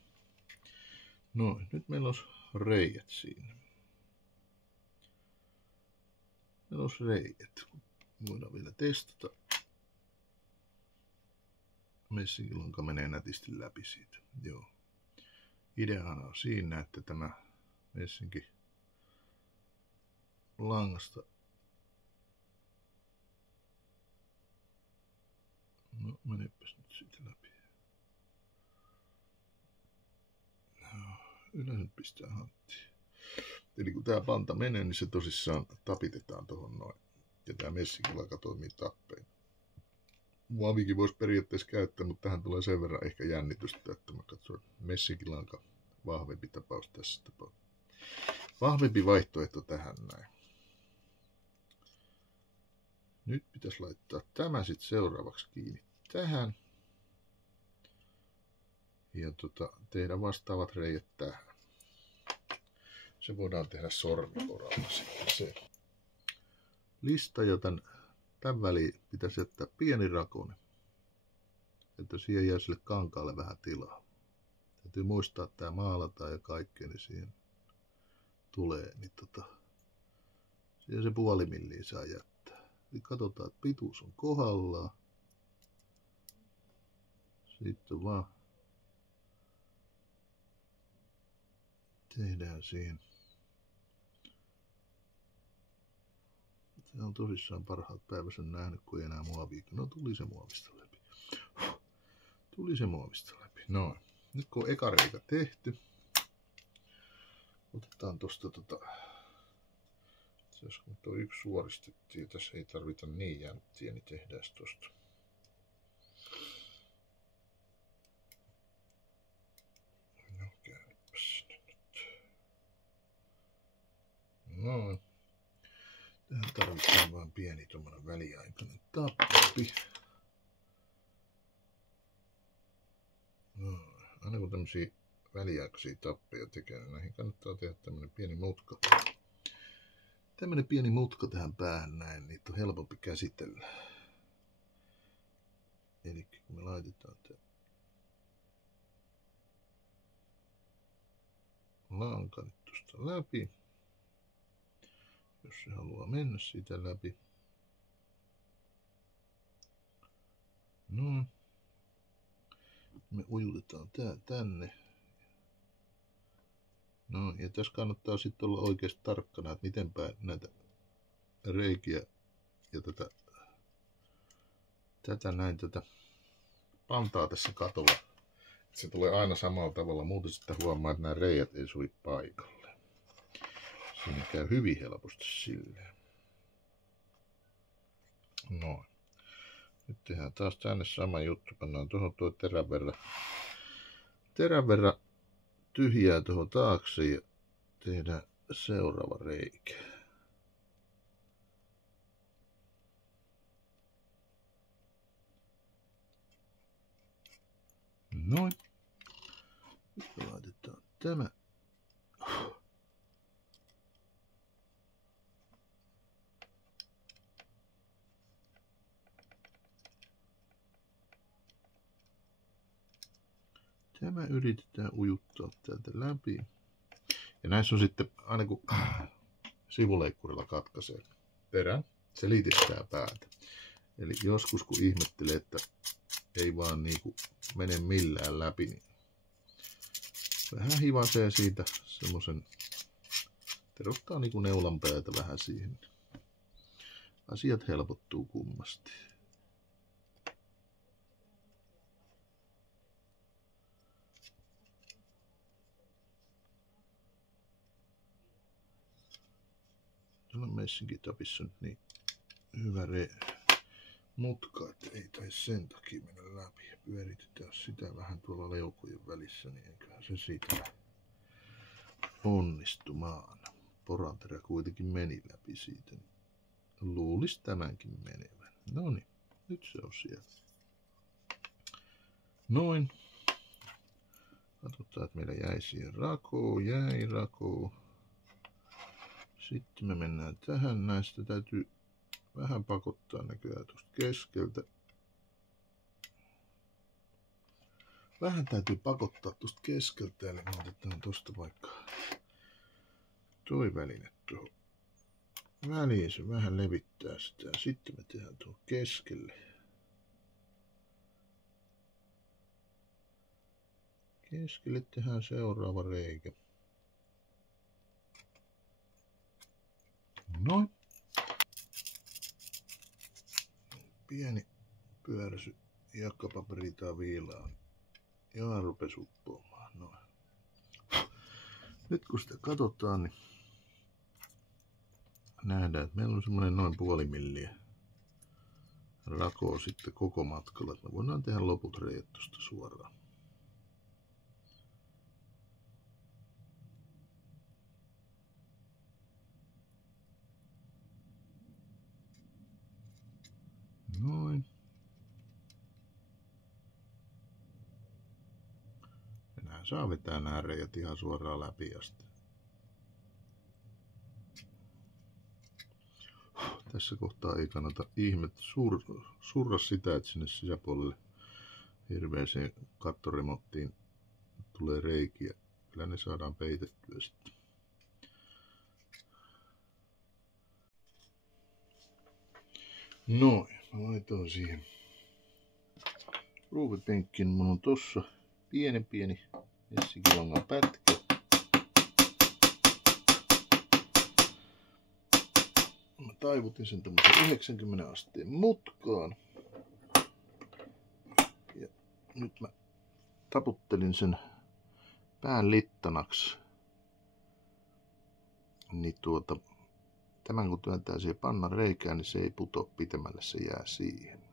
No, nyt meillä on reijät siinä. Meillä on reijät. Voidaan vielä testata. Messinkilanka menee nätisti läpi siitä. Joo. Ideana on siinä, että tämä messinki langasta. No, menepäs nyt siitä läpi. Yleensä pistää hanttiin. Eli kun tää panta menee, niin se tosissaan tapitetaan tohon noin. Ja tää messinkilanka toimii tappein. Muovikin voisi periaatteessa käyttää, mutta tähän tulee sen verran ehkä jännitystä, että mä katson, että messinkilanka vahvempi tapaus tässä tapauksessa. Vahvempi vaihtoehto tähän näin. Nyt pitäisi laittaa tämä sitten seuraavaksi kiinni tähän. Ja tehdä vastaavat reijät tähän. Se voidaan tehdä sormiporalla sitten se. Lista, joten tämän väliin pitäisi jättää pieni rakone, että siihen jää sille kankaalle vähän tilaa. Täytyy muistaa, että tämä maalataan ja kaikkea, niin siihen tulee. Niin siihen se puoli milliä saa jättää. Eli katsotaan, että pituus on kohdallaan. Sitten vaan tehdään siihen. Se on tosissaan parhaat päivässä nähnyt, kun ei enää muovia. No tuli se muovista läpi. No, nyt kun on eka reikä tehty, otetaan tosta jos tuo yksi suoristettiin, tässä ei tarvita niin jänttiä, niin tehdään tosta. No, käypäs nyt. No. Tähän tarvitaan vain pieni tuommoinen väliaikainen tappi. No, aina kun tämmöisiä väliaikaisia tappeja tekee, niin näihin kannattaa tehdä tämmöinen pieni mutka. Tämmöinen pieni mutka tähän päähän näin, niitä on helpompi käsitellä. Eli kun me laitetaan tämä lanka nyt tuosta läpi. Jos se haluaa mennä siitä läpi. No. Me ujutetaan tää tänne. No, ja tässä kannattaa sitten olla oikeasti tarkkana, että miten päin näitä reikiä ja tätä pantaa tässä katolla. Se tulee aina samalla tavalla, muuten sitten huomaa, että nämä reijät ei sovi paikalle. Siinä käy hyvin helposti silleen. Noin. Nyt tehdään taas tänne sama juttu. Pannaan tuohon tuo terän verran tyhjää tuohon taakse ja tehdään seuraava reikä. Noin. Nyt me laitetaan tämä. Tämä yritetään ujuttaa täältä läpi. Ja näissä on sitten, aina kun sivuleikkurilla katkaisee terän, se liitistää päätä. Eli joskus kun ihmettelee, että ei vaan niinku mene millään läpi, niin vähän hivasee siitä semmosen, terottaa niinku neulan päätä vähän siihen. Asiat helpottuu kummasti. Tuolla messinkitapissa nyt niin hyvä mutka, että ei taisi sen takia mennä läpi. Pyöritetään sitä vähän tuolla leukojen välissä, niin eiköhän se siitä onnistumaan. Poranterä kuitenkin meni läpi siitä, niin luulisi tämänkin menevän. No niin, nyt se on siellä. Noin. Katsotaan, että meillä jäi siihen rakoon, jäi rakoon. Sitten me mennään tähän. Näistä täytyy vähän pakottaa näköjään tuosta keskeltä. Vähän täytyy pakottaa tuosta keskeltä, eli me otetaan tuosta vaikka toi väline tuohon väliin. Se vähän levittää sitä. Sitten me tehdään tuohon keskelle. Keskelle tehdään seuraava reikä. Noin. Pieni pyöräsy jakkapaperi tai viilaa. Ja rupesi uppoamaan. Noin. Nyt kun sitä katsotaan, niin nähdään, että meillä on semmoinen noin puoli milliä rakoa sitten koko matkalla. Me voidaan tehdä loput reiät tuosta suoraan. Noin. Ja nämä saa vetää nämä reijät ihan suoraan läpi asti. Tässä kohtaa ei kannata surra sitä, että sinne sisäpuolelle hirveäseen kattoremonttiin tulee reikiä. Kyllä ne saadaan peitettyä sitten. Noin, mä laitoin siihen ruuvipenkkiin. Mulla on tossa pieni messinkilangan pätkä. Mä taivutin sen tämmöisen 90 asteen mutkaan. Ja nyt mä taputtelin sen pään littanaksi. Niin tämän kun työntää siihen pannan reikään, niin se ei puto pitemmälle, se jää siihen.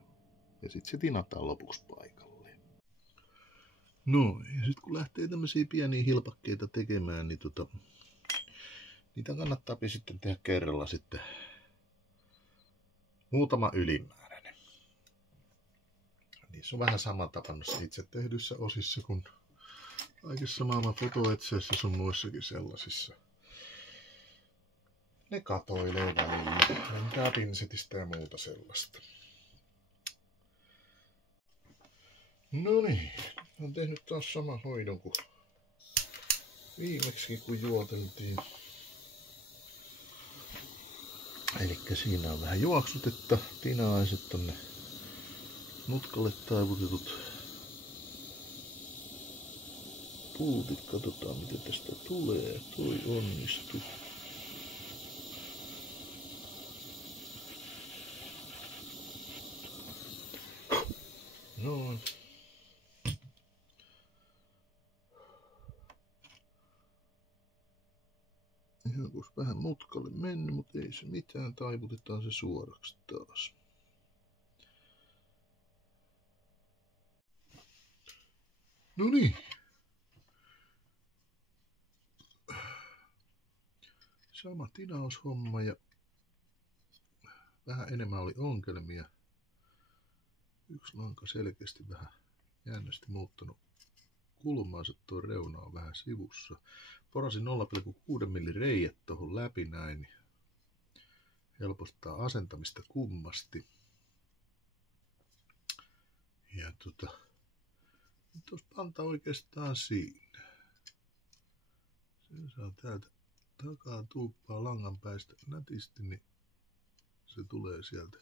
Ja sitten se tinataan lopuksi paikalle. No, ja sitten kun lähtee tämmöisiä pieniä hilpakkeita tekemään, niin niitä kannattaa sitten tehdä kerralla sitten muutama ylimääräinen. Niissä on vähän sama tapa noissa itse tehdyissä osissa kuin kaikissa maailman fotoetseissä sun muissakin sellaisissa. Ne katoilee välillä, lentää pinsetistä ja muuta sellaista. No niin, olen tehnyt taas sama hoidon kuin viimeksi kun juoteltiin. Elikkä siinä on vähän juoksutetta, tinaiset tonne mutkalle taivutetut puutit. Katsotaan miten tästä tulee. Toi onnistuu. Noin. Joskus vähän mutkalle mennyt, mutta ei se mitään. Taivutetaan se suoraksi taas. No niin. Sama tinaushomma ja vähän enemmän oli ongelmia. Yksi lanka selkeästi vähän jännästi muuttanut kulmaansa, tuo reuna on vähän sivussa. Porasin 0,6 mm reijät tuohon läpi näin, niin helpottaa asentamista kummasti. Ja nyt olisi panta oikeastaan siinä. Sen saa täältä takaa tuuppaa langan päästä nätisti, niin se tulee sieltä.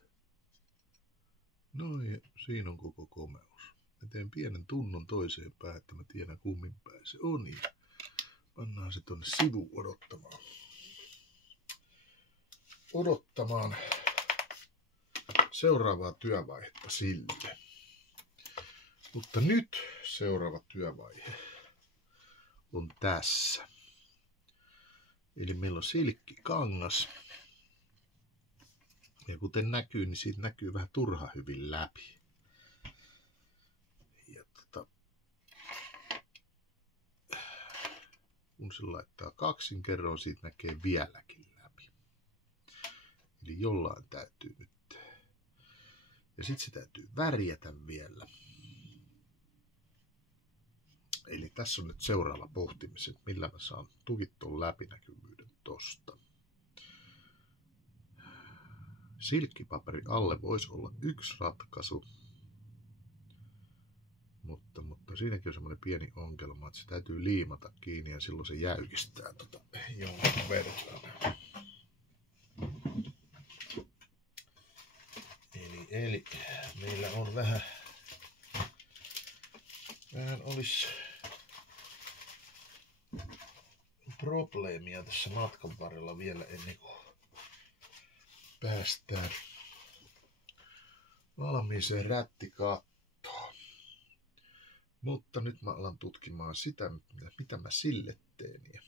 Noin, siinä on koko komeus. Mä teen pienen tunnon toiseen päähän, että mä tiedän kummin päin se on. Ja pannaan se tonne sivuun odottamaan seuraavaa työvaihetta sille. Mutta nyt seuraava työvaihe on tässä. Eli meillä on silkkikangas. Ja kuten näkyy, niin siitä näkyy vähän turha hyvin läpi. Ja kun se laittaa kaksin kerroin, siitä näkee vieläkin läpi. Eli jollain täytyy nyt. Ja sitten se täytyy värjätä vielä. Eli tässä on nyt seuraava pohtimisen, millä mä saan tukit ton läpinäkyvyyden tosta. Silkkipaperi alle voisi olla yksi ratkaisu, mutta siinäkin on semmoinen pieni ongelma, että se täytyy liimata kiinni ja silloin se jäykistää jonkun verran. Eli meillä on vähän olisi probleemia tässä matkan varrella vielä ennen kuin päästään valmiiseen rättikattoon. Mutta nyt mä alan tutkimaan sitä, mitä mä sille teen. Ja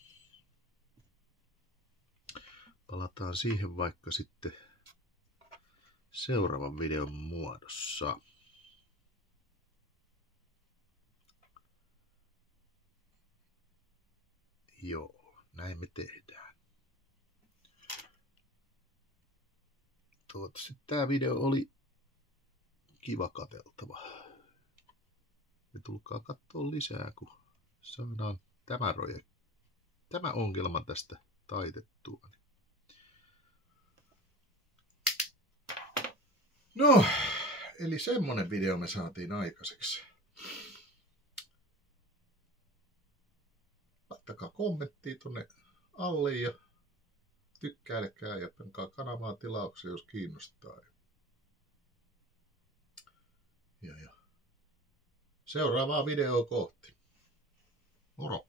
palataan siihen vaikka sitten seuraavan videon muodossa. Joo, näin me tehdään. Toivottavasti tämä video oli kiva katseltava. Ja tulkaa katsoa lisää, kun saadaan tämä ongelma tästä taitettua. No, eli semmonen video me saatiin aikaiseksi. Laittakaa kommenttia tonne alle ja tykkäilekää ja pankaa kanavaa tilauksia, jos kiinnostaa. Ja seuraavaa videoa kohti. Moro!